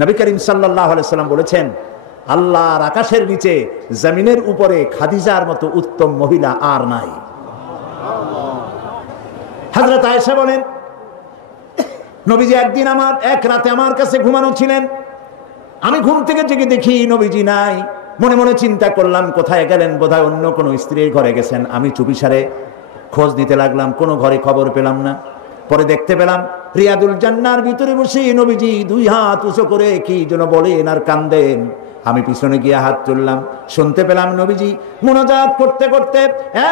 নবী করিম সাল্লাল্লাহু আলাইহি সাল্লাম বলেছেন, আল্লাহর আকাশের নিচে জমিনের উপরে খাদিজার মতো উত্তম মহিলা আর নাই। হযরত আয়েশা বলেন, নবীজি একদিন এক রাতে আমার কাছে ঘুমানো ছিলেন। আমি ঘুম থেকে জেগে দেখি নবীজি নাই। মনে মনে চিন্তা করলাম কোথায় গেলেন, বোধহয় অন্য কোনো স্ত্রীর ঘরে গেছেন। আমি চুপিসারে খোঁজ নিতে লাগলাম, কোনো ঘরে খবর পেলাম না। পরে দেখতে পেলাম রিয়াদুল জান্নার ভিতরে বসে নবীজি দুই হাত উঁচু করে কি যেন বলেন আর কান্দেন। আমি পিছনে গিয়ে হাত তুললাম, শুনতে পেলাম নবীজি মুনাজাত করতে করতে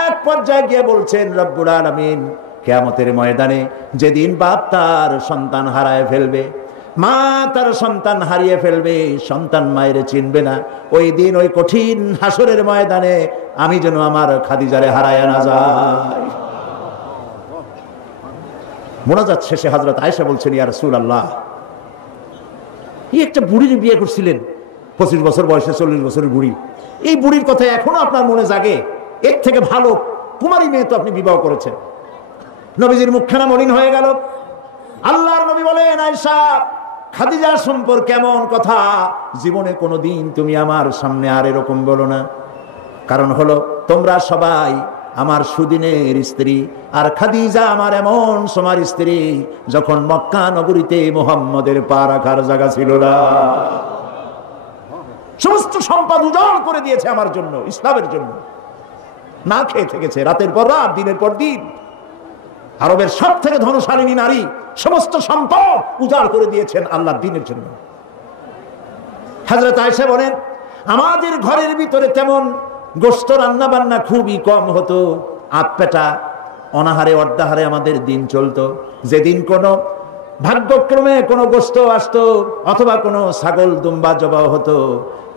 এক পর্যায়ে গিয়ে বলছেন, রব্বুল আলামিন, কিয়ামতের ময়দানে যেদিন বাপ তার সন্তান হারায় ফেলবে, মা তার সন্তান হারিয়ে ফেলবে, সন্তান মায়ের চিনবে না, ওই দিন ওই কঠিন হাসরের ময়দানে আমি যেন আমার খাদিজারে হারায় না যায়। মুনাজাত শেষে হযরত আয়েশা বলছেন, ইয়া রাসূলুল্লাহ, এই একটা বুড়ির বিয়ে করছিলেন, 25 বছর বয়সে, 40 বছরের বুড়ি। এই বুড়ির কথা এখনো আপনার মনে জাগে? এর থেকে ভালো কুমারী মেয়ে তো আপনি বিবাহ করেছেন। নবীজির মুখখানা মলিন হয়ে গেল। আল্লাহর নবী বলেন, আয়েশা, খাদিজা সম্পর্কে এমন কথা জীবনে কোনোদিন তুমি আমার সামনে আর এরকম বলো না। কারণ হলো তোমরা সবাই আমার সুদিনের স্ত্রী, আর খাদিজা আমার এমন সময়ের স্ত্রী যখন মক্কা নগরীতে মুহাম্মদের পা রাখার জায়গা ছিল না। সমস্ত সম্পদ উজাড় করে দিয়েছে আমার জন্য, ইসলামের জন্য। না খেয়ে থেকেছে রাতের পর রাত, দিনের পর দিন। আরবের সব থেকে ধনশালিনী নারী, সমস্ত সম্পদ উজাড় করে দিয়েছেন আল্লাহর দ্বীনের জন্য। হযরত আয়েশা বলেন, আমাদের ঘরের ভিতরে তেমন গোশত রান্না বান্না খুবই কম হতো। আধপেটা অনাহারে অর্ধাহারে আমাদের দিন চলতো। যেদিন কোনো ভাগ্যক্রমে কোনো গোশত আসতো অথবা কোনো ছাগল দুম্বা জবাই হতো,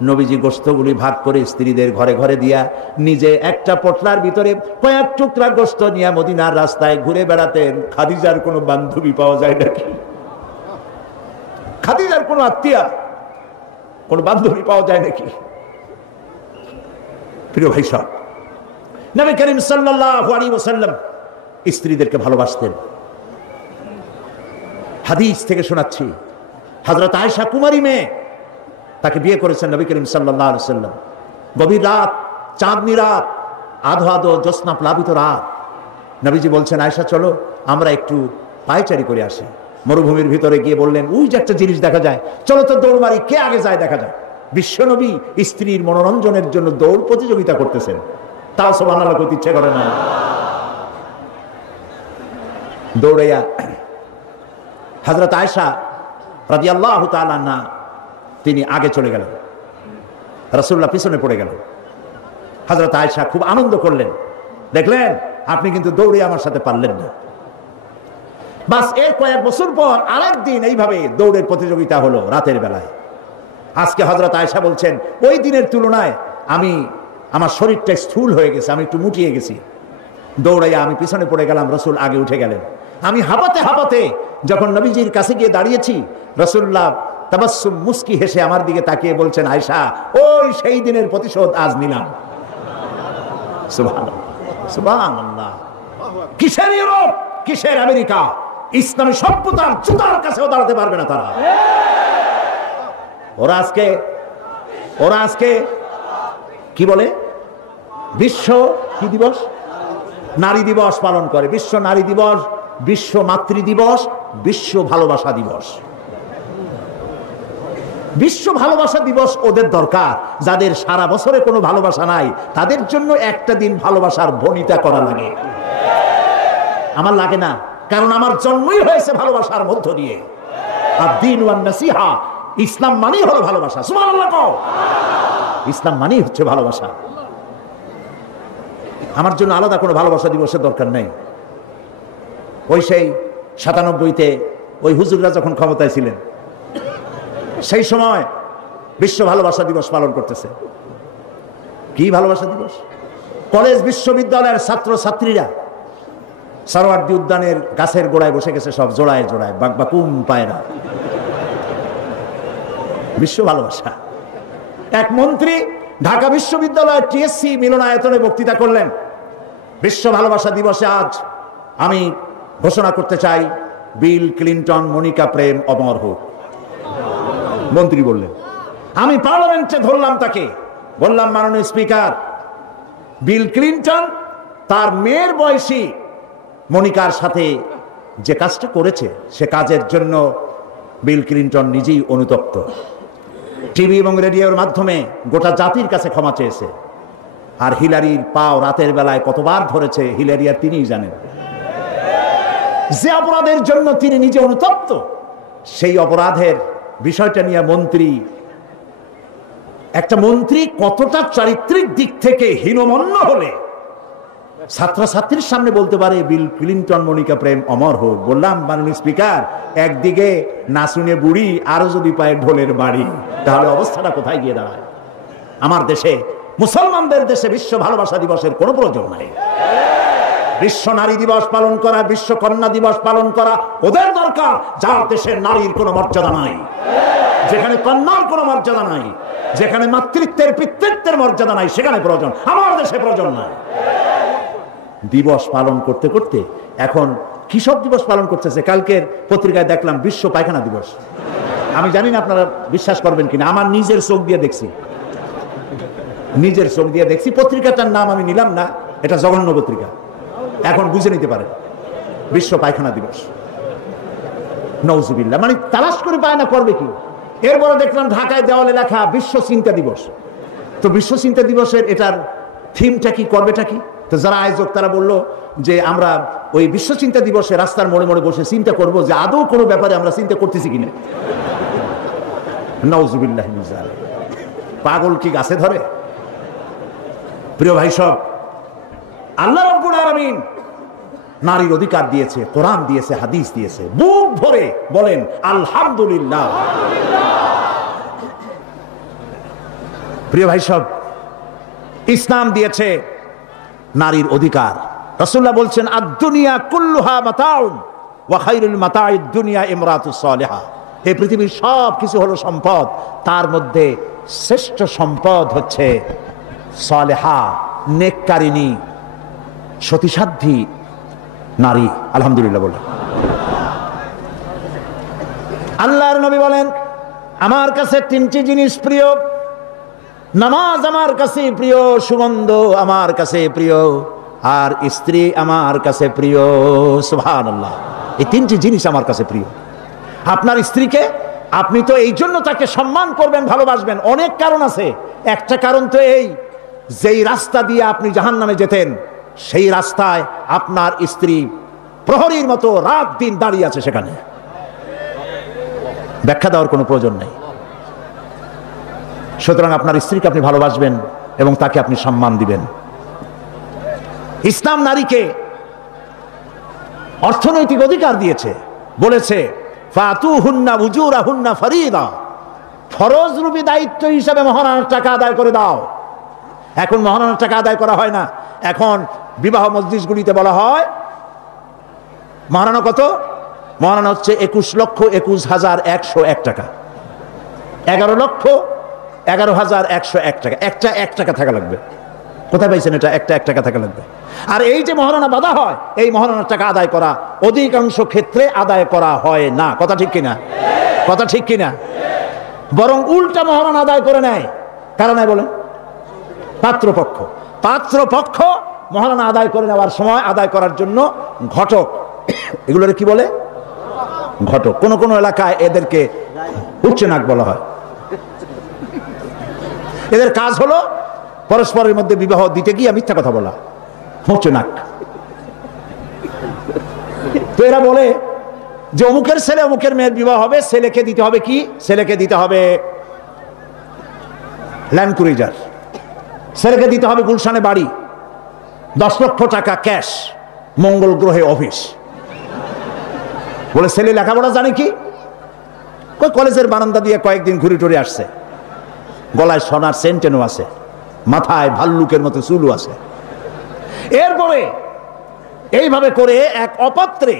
নবীজি গোশতগুলি ভাগ করে স্ত্রীদের ঘরে ঘরে দিয়া নিজে একটা পটলার ভিতরে কয়েক টুকরা গোশত নিয়ে মদিনার রাস্তায় ঘুরে বেড়াতেন। খাদিজার কোনো বান্ধবী পাওয়া যায় নাকি? খাদিজার কোনো আত্মীয়া, কোনো বান্ধবী পাওয়া যায় নাকি? প্রিয় ভাই সাহেব, নবী করিম সাল্লাল্লাহু আলাইহি ওয়াসাল্লাম স্ত্রীদেরকে ভালোবাসতেন। হাদিস থেকে শোনাচ্ছি, হযরত আয়েশা কুমারী মেয়ে, তাকে বিয়ে করেছেন নবী করিম সাল্লাল্লাহু আলাইহি ওয়াসাল্লাম। গভীর রাত, চাঁদনি রাত, আধো আধো জ্যোৎস্না প্লাবিত রাত। নবীজি বলছেন, আয়েশা চলো আমরা একটু পায়চারি করে আসি। মরুভূমির ভিতরে গিয়ে বললেন, ওই যে একটা জিনিস দেখা যায়, চলো তো দৌড় মারি, কে আগে যায় দেখা যায়। বিশ্বনবী স্ত্রীর মনোরঞ্জনের জন্য দৌড় প্রতিযোগিতা করতেছেন, তাও সুবহানাল্লাহ করতে ইচ্ছে করে না। দৌড়াইয়া হযরত আয়েশা রাদিয়াল্লাহু তাআলা আনহা তিনি আগে চলে গেলেন, রাসূলুল্লাহ পিছনে পড়ে গেলেন। হযরত আয়েশা খুব আনন্দ করলেন, দেখলেন আপনি কিন্তু দৌড়ে আমার সাথে পারলেন না। বাস এর কয়েক বছর পর আরেকদিন এইভাবে দৌড়ের প্রতিযোগিতা হলো রাতের বেলায়। আজকে হযরত আয়েশা বলছেন, ওই দিনের তুলনায় আমার শরীরটা স্থূল হয়ে গেছে, আমি একটু মুটিয়ে গেছি। দৌড়াইয়া আমি পিছনে পড়ে গেলাম, রাসূল আগে উঠে গেলেন। আমি হাঁপাতে হাঁপাতে যখন নবীজির কাছে গিয়ে দাঁড়িয়েছি, রাসূলুল্লাহ তাবাসসুম মুস্কি হেসে আমার দিকে তাকিয়ে বলছেন, আয়েশা, ওই সেই দিনের প্রতিশোধ আজ নিলাম। সুবহানাল্লাহ, সুবহানাল্লাহ। কিসের ইউরোপ, কিসের আমেরিকা, ইসলামী সভ্যতার জুতার কাছেও দাঁড়াতে পারবে না তারা। ওরা আজকে কি বলে, বিশ্ব কি দিবস, নারী দিবস পালন করে। বিশ্ব নারী দিবস, বিশ্ব মাতৃ দিবস, বিশ্ব ভালোবাসা দিবস। বিশ্ব ভালোবাসা দিবস ওদের দরকার, যাদের সারা বছরে কোনো ভালোবাসা নাই, তাদের জন্য একটা দিন ভালোবাসার বনিতা করা লাগে। আমার লাগে না, কারণ আমার জন্মই হয়েছে ভালোবাসার মধ্য দিয়ে। আর দ্বীন ওয়ান নাসিহা, ইসলাম মানেই হলো ভালোবাসা। সুবহানাল্লাহ কও। ইসলাম মানেই হচ্ছে ভালোবাসা। আমার জন্য আলাদা কোনো ভালোবাসা দিবসের দরকার নেই। ওই সেই 97-তে ওই হুজুররা যখন ক্ষমতায় ছিলেন, সেই সময় বিশ্ব ভালোবাসা দিবস পালন করতেছে। কি ভালোবাসা দিবস? কলেজ বিশ্ববিদ্যালয়ের ছাত্র ছাত্রীরা সরোয়ার্দী উদ্যানের গাছের গোড়ায় বসে গেছে, সব জোড়ায় জোড়ায়, বাকবাকুম পায়রা। বিশ্ব ভালোবাসা। এক মন্ত্রী ঢাকা বিশ্ববিদ্যালয়ের টিএসসি মিলনায়তনে বক্তৃতা করলেন, বিশ্ব ভালোবাসা দিবসে আজ আমি ঘোষণা করতে চাই, বিল ক্লিন্টন মনিকা প্রেম অমর হোক। মন্ত্রী বললেন। আমি পার্লামেন্টে ধরলাম তাকে, বললাম মাননীয় স্পিকার, বিল ক্লিনটন তার মেয়ের বয়সী মনিকার সাথে যে কাজটা করেছে সে কাজের জন্য বিল ক্লিনটন নিজেই অনুতপ্ত। টিভি এবং রেডিওর মাধ্যমে গোটা জাতির কাছে ক্ষমা চেয়েছে। আর হিলারির পাও রাতের বেলায় কতবার ধরেছে হিলারি আর তিনিই জানেন। যে অপরাধের জন্য তিনি নিজে অনুতপ্ত, সেই অপরাধের বিষয়টা নিয়ে একটা মন্ত্রী কতটা চারিত্রিক দিক থেকে হীনমন্য হলে ছাত্রছাত্রীর সামনে বলতে পারে বিল ক্লিনটন মনিকা প্রেম অমর হোক। বললাম মাননীয় স্পিকার, একদিকে নাচুনে বুড়ি, আরো যদি পায় ঢোলের বাড়ি, তাহলে অবস্থাটা কোথায় গিয়ে দাঁড়ায়? আমার দেশে, মুসলমানদের দেশে বিশ্ব ভালোবাসা দিবসের কোনো প্রয়োজন নাই। বিশ্ব নারী দিবস পালন করা, বিশ্ব কন্যা দিবস পালন করা ওদের দরকার, যার দেশে নারীর কোনো মর্যাদা নাই, যেখানে কন্যার কোনো মর্যাদা নাই, যেখানে মাতৃত্বের পিতৃত্বের মর্যাদা নাই, সেখানে প্রয়োজন। আমার দেশে প্রয়োজন নাই। দিবস পালন করতে করতে এখন কি সব দিবস পালন করতেছে। কালকের পত্রিকায় দেখলাম বিশ্ব পায়খানা দিবস। আমি জানি না আপনারা বিশ্বাস করবেন কিনা, আমার নিজের চোখ দিয়ে দেখছি। পত্রিকাটার নাম আমি নিলাম না, এটা জঘন্য পত্রিকা, এখন বুঝে নিতে পারেন। বিশ্ব পায়খানা দিবস, নওজুবিল্লাহ, মানে তালাশ করে পায় না, করবে কি? এরপরে দেখলাম ঢাকায় দেওয়ালে লেখা বিশ্ব চিন্তা দিবস। তো বিশ্ব চিন্তা দিবসের এটার থিমটা কি, করবেটা কি? তো যারা আয়োজক তারা বলল যে আমরা ওই বিশ্ব চিন্তা দিবসে রাস্তার মোড়ে মোড়ে বসে চিন্তা করব যে আদৌ কোনো ব্যাপারে আমরা চিন্তা করতেছি কিনা। নাউজুবিল্লাহ, পাগল কি গাছে ধরে? প্রিয় ভাই সব, আল্লাহ রাব্বুল আলামিন নারীর অধিকার দিয়েছে, কোরআন দিয়েছে, হাদিস দিয়েছে। বুক ভরে বলেন আলহামদুলিল্লাহ। প্রিয় ভাই সব, ইসলাম দিয়েছে নারীর অধিকার। রাসূলুল্লাহ বলছেন আদ-দুনিয়া কুল্লুহা মাতাউন ওয়া খায়রুল মাতাইদ দুনিয়া ইমরাতুস সালিহা। এই পৃথিবীর সব কিছু হলো সম্পদ, তার মধ্যে শ্রেষ্ঠ সম্পদ হচ্ছে সালেহা, নেককারিনী, সতীসাধ্যী নারী। আলহামদুলিল্লাহ বলেন। আল্লাহর নবী বলেন আমার কাছে তিনটি জিনিস প্রিয়, নামাজ আমার কাছে প্রিয়, সুগন্ধ আমার কাছে প্রিয়, আর স্ত্রী আমার কাছে প্রিয়। সুবহানাল্লাহ, এই তিনটি জিনিস আমার কাছে প্রিয়। আপনার স্ত্রীকে আপনি তো এই জন্য তাকে সম্মান করবেন, ভালোবাসবেন, অনেক কারণ আছে। একটা কারণ তো এই, যেই রাস্তা দিয়ে আপনি জাহান্নামে যেতেন সেই রাস্তায় আপনার স্ত্রী প্রহরীর মতো রাত দিন দাঁড়িয়ে আছে, সেখানে ব্যাখ্যা দেওয়ার কোনো প্রয়োজন নেই। সুতরাং আপনার স্ত্রীকে আপনি ভালোবাসবেন এবং তাকে আপনি সম্মান দিবেন। ইসলাম নারীকে অর্থনৈতিক অধিকার দিয়েছে, বলেছে ফাতুহুন্না উজুরাহুন্না ফরিদা, ফরজ রূপী দায়িত্ব হিসাবে মহারণার টাকা আদায় করে দাও। এখন মহারণার টাকা আদায় করা হয় না, এখন বিবাহ মজলিসগুলিতে বলা হয় মহারণা কত? মহারণা হচ্ছে 21,21,101 টাকা, 11,11,101 টাকা। একটা 1 টাকা থাকা লাগবে। কোথায় পাইছেন এটা? একটা 1 টাকা থাকা লাগবে। আর এই যে মহারণা বাঁধা হয়, এই মহারণার টাকা আদায় করা অধিকাংশ ক্ষেত্রে আদায় করা হয় না। কথা ঠিক কিনা? কথা ঠিক কিনা? বরং উল্টা মহারণা আদায় করে নেয়। কারণ বলেন পাত্রপক্ষ। পাত্রপক্ষ মহারণা আদায় করে নেওয়ার সময় আদায় করার জন্য ঘটক, এগুলোর কি বলে? ঘটক। কোন কোন এলাকায় এদেরকে উচ্চনাক বলা হয়। এদের কাজ হলো পরস্পরের মধ্যে বিবাহ দিতে গিয়ে মিথ্যা কথা বলা, উচ্চনাক। তো এরা বলে যে অমুকের ছেলে অমুকের মেয়ের বিবাহ হবে, ছেলেকে দিতে হবে কি? ছেলেকে দিতে হবে ল্যান্ড ক্রুইজার, ছেলেকে দিতে হবে গুলশানে বাড়ি, 10 লক্ষ টাকা ক্যাশ, মঙ্গল গ্রহে অফিস। বলে ছেলে লেখাপড়া জানে কি? কলেজের বারান্দা দিয়ে কয়েকদিন ঘুরে টুরে আসছে, গলায় সোনার সেন্টেনও আছে, মাথায় ভাল্লুকের মতো চুলও আছে। এরপরে এইভাবে করে এক অপাত্রে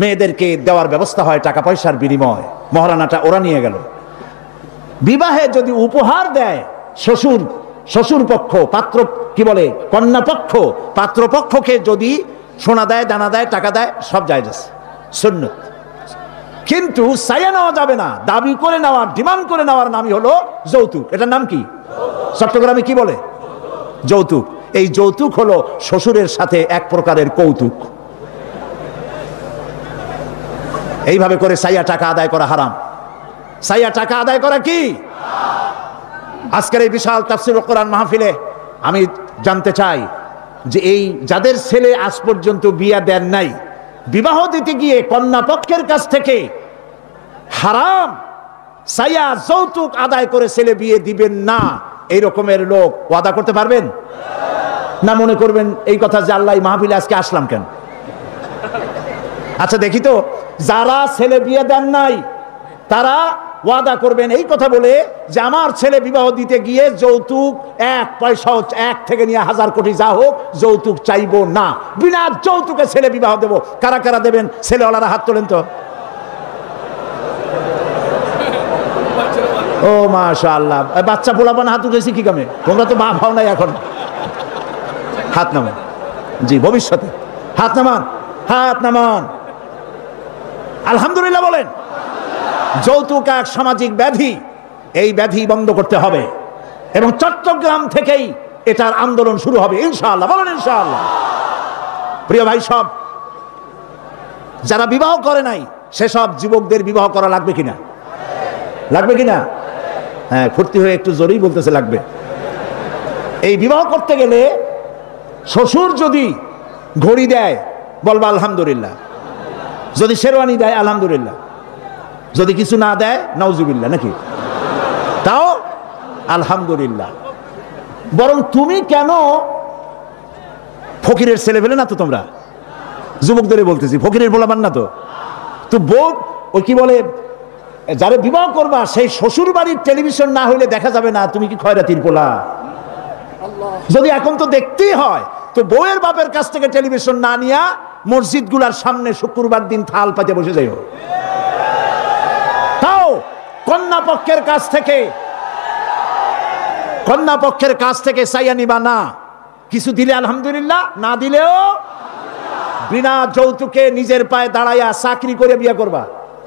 মেয়েদেরকে দেওয়ার ব্যবস্থা হয় টাকা পয়সার বিনিময়। মহারানাটা ওরা নিয়ে গেল। বিবাহে যদি উপহার দেয় শ্বশুর পক্ষ, পাত্র কি বলে কন্যা পক্ষ, পাত্রপক্ষকে যদি সোনা দেয়, দানা দেয়, টাকা দেয়, সব জায়েজ আছে, সুন্নত। কিন্তু চাইয়া নেওয়া যাবে না, দাবি করে নেওয়া, ডিমান্ড করে নেওয়ার নামই হলো যৌতুক। এটার নাম কি? চট্টগ্রামে কি বলে? যৌতুক। এই যৌতুক হলো শ্বশুরের সাথে এক প্রকারের কৌতুক। এইভাবে করে চাইয়া টাকা আদায় করা হারাম। চাইয়া টাকা আদায় করা কি? আজকের এই বিশাল তাফসীরুল কোরআন মাহফিলে আমি জানতে চাই যে এই যাদের ছেলে আজ পর্যন্ত বিয়ে দেন নাই, বিবাহ দিতে গিয়ে কন্যা পক্ষের কাছ থেকে হারাম চাইয়া যৌতুক আদায় করে ছেলে বিয়ে দিবেন না, এই রকমের লোক ওয়াদা করতে পারবেন না? মনে করবেন এই কথা যে আল্লাহ মাহফিলে আজকে আসলাম কেন? আচ্ছা দেখি তো, যারা ছেলে বিয়ে দেন নাই তারা ওয়াদা করবেন এই কথা বলে যে আমার ছেলে বিবাহ দিতে গিয়ে যৌতুক এক পয়সাও, এক থেকে নিয়ে 1000 কোটি যা হোক, যৌতুক চাইবো না, বিনা যৌতুকে ছেলে বিবাহ দেব। কারা কারা দেবেন? ছেলেওয়ালারা হাত তোলেন তো। ও মাশাআল্লাহ, বাচ্চা পোলাপান হাত উঠেছি কি কামে? তোমরা তো মা ভাও নাই এখন। হাত নামান। জি, ভবিষ্যতে হাত নামান, হাত নামান। আলহামদুলিল্লাহ বলেন। যৌতুক এক সামাজিক ব্যাধি, এই ব্যাধি বন্ধ করতে হবে এবং চট্টগ্রাম থেকেই এটার আন্দোলন শুরু হবে ইনশাআল্লাহ। বলেন ইনশাআল্লাহ। প্রিয় ভাই, সব যারা বিবাহ করে নাই সেসব যুবকদের বিবাহ করা লাগবে কিনা? লাগবে কিনা? হ্যাঁ, ফুর্তি হয়ে একটু জোরেই বলতেছে লাগবে। এই বিবাহ করতে গেলে শ্বশুর যদি ঘড়ি দেয় বলবা আলহামদুলিল্লাহ, যদি শেরওয়ানি দেয় আলহামদুলিল্লাহ, যদি কিছু না দেয় নাউজুবিল্লাহ, নাকি? তাও আলহামদুলিল্লাহ। বরং তুমি কেন, ফকিরের ছেলে পেলে না তো তোমরা, যুবকদের বলতেছি, ফকিরের বলাবার না তো। তো বউ ওই কি বলে, যারা বিবাহ করবা সেই শ্বশুর বাড়ির টেলিভিশন না হইলে দেখা যাবে না তুমি কি খয়রাতির পোলা। যদি এখন তো দেখতেই হয়, তো বউয়ের বাপের কাছ থেকে টেলিভিশন না নিয়া মসজিদ গুলার সামনে শুক্রবার দিন থাল পাতে বসে যাইও। তাও কন্যা পক্ষের কাছ থেকে চাইয়া নিবা না। কিছু দিলে আলহামদুলিল্লাহ, না দিলেও বিনা যৌতুকে নিজের পায়ে দাঁড়াইয়া চাকরি করে বিয়ে করবা।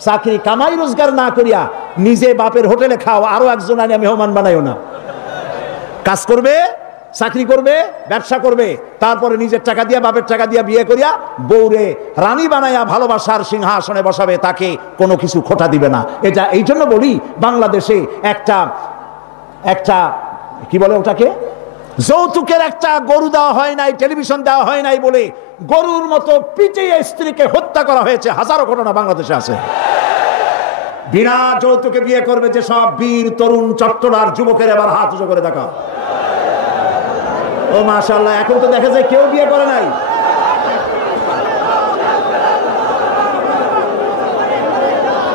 চাকরি কামাই রোজগার না করিয়া নিজে বাপের হোটেলে খাও, আরো একজন আনিয়া মেহমান বানাইও না। কাজ করবে, চাকরি করবে, ব্যবসা করবে, তারপরে নিজের টাকা দিয়া, বাপের টাকা দিয়া বিয়ে করিয়া বউরে রানী বানাইয়া ভালোবাসার সিংহাসনে বসাবে, তাকে কোনো কিছু খোটা দিবে না। এটা এই জন্য বলি, বাংলাদেশে একটা কি বলে ওটাকে, যৌতুকের একটা গরু দেওয়া হয় নাই, টেলিভিশন দেওয়া হয় নাই বলে গরুর মতো পিটিয়ে স্ত্রীকে হত্যা করা হয়েছে। হাজারো ঘটনা বাংলাদেশে আছে। বিনা যৌতুকে বিয়ে করবে যে সব বীর তরুণ চট্টলার যুবকের এবার হাত উঁচু করে দেখা। ও মাশাআল্লাহ, এখন তো দেখা যায় কেউ বিয়ে করে নাই।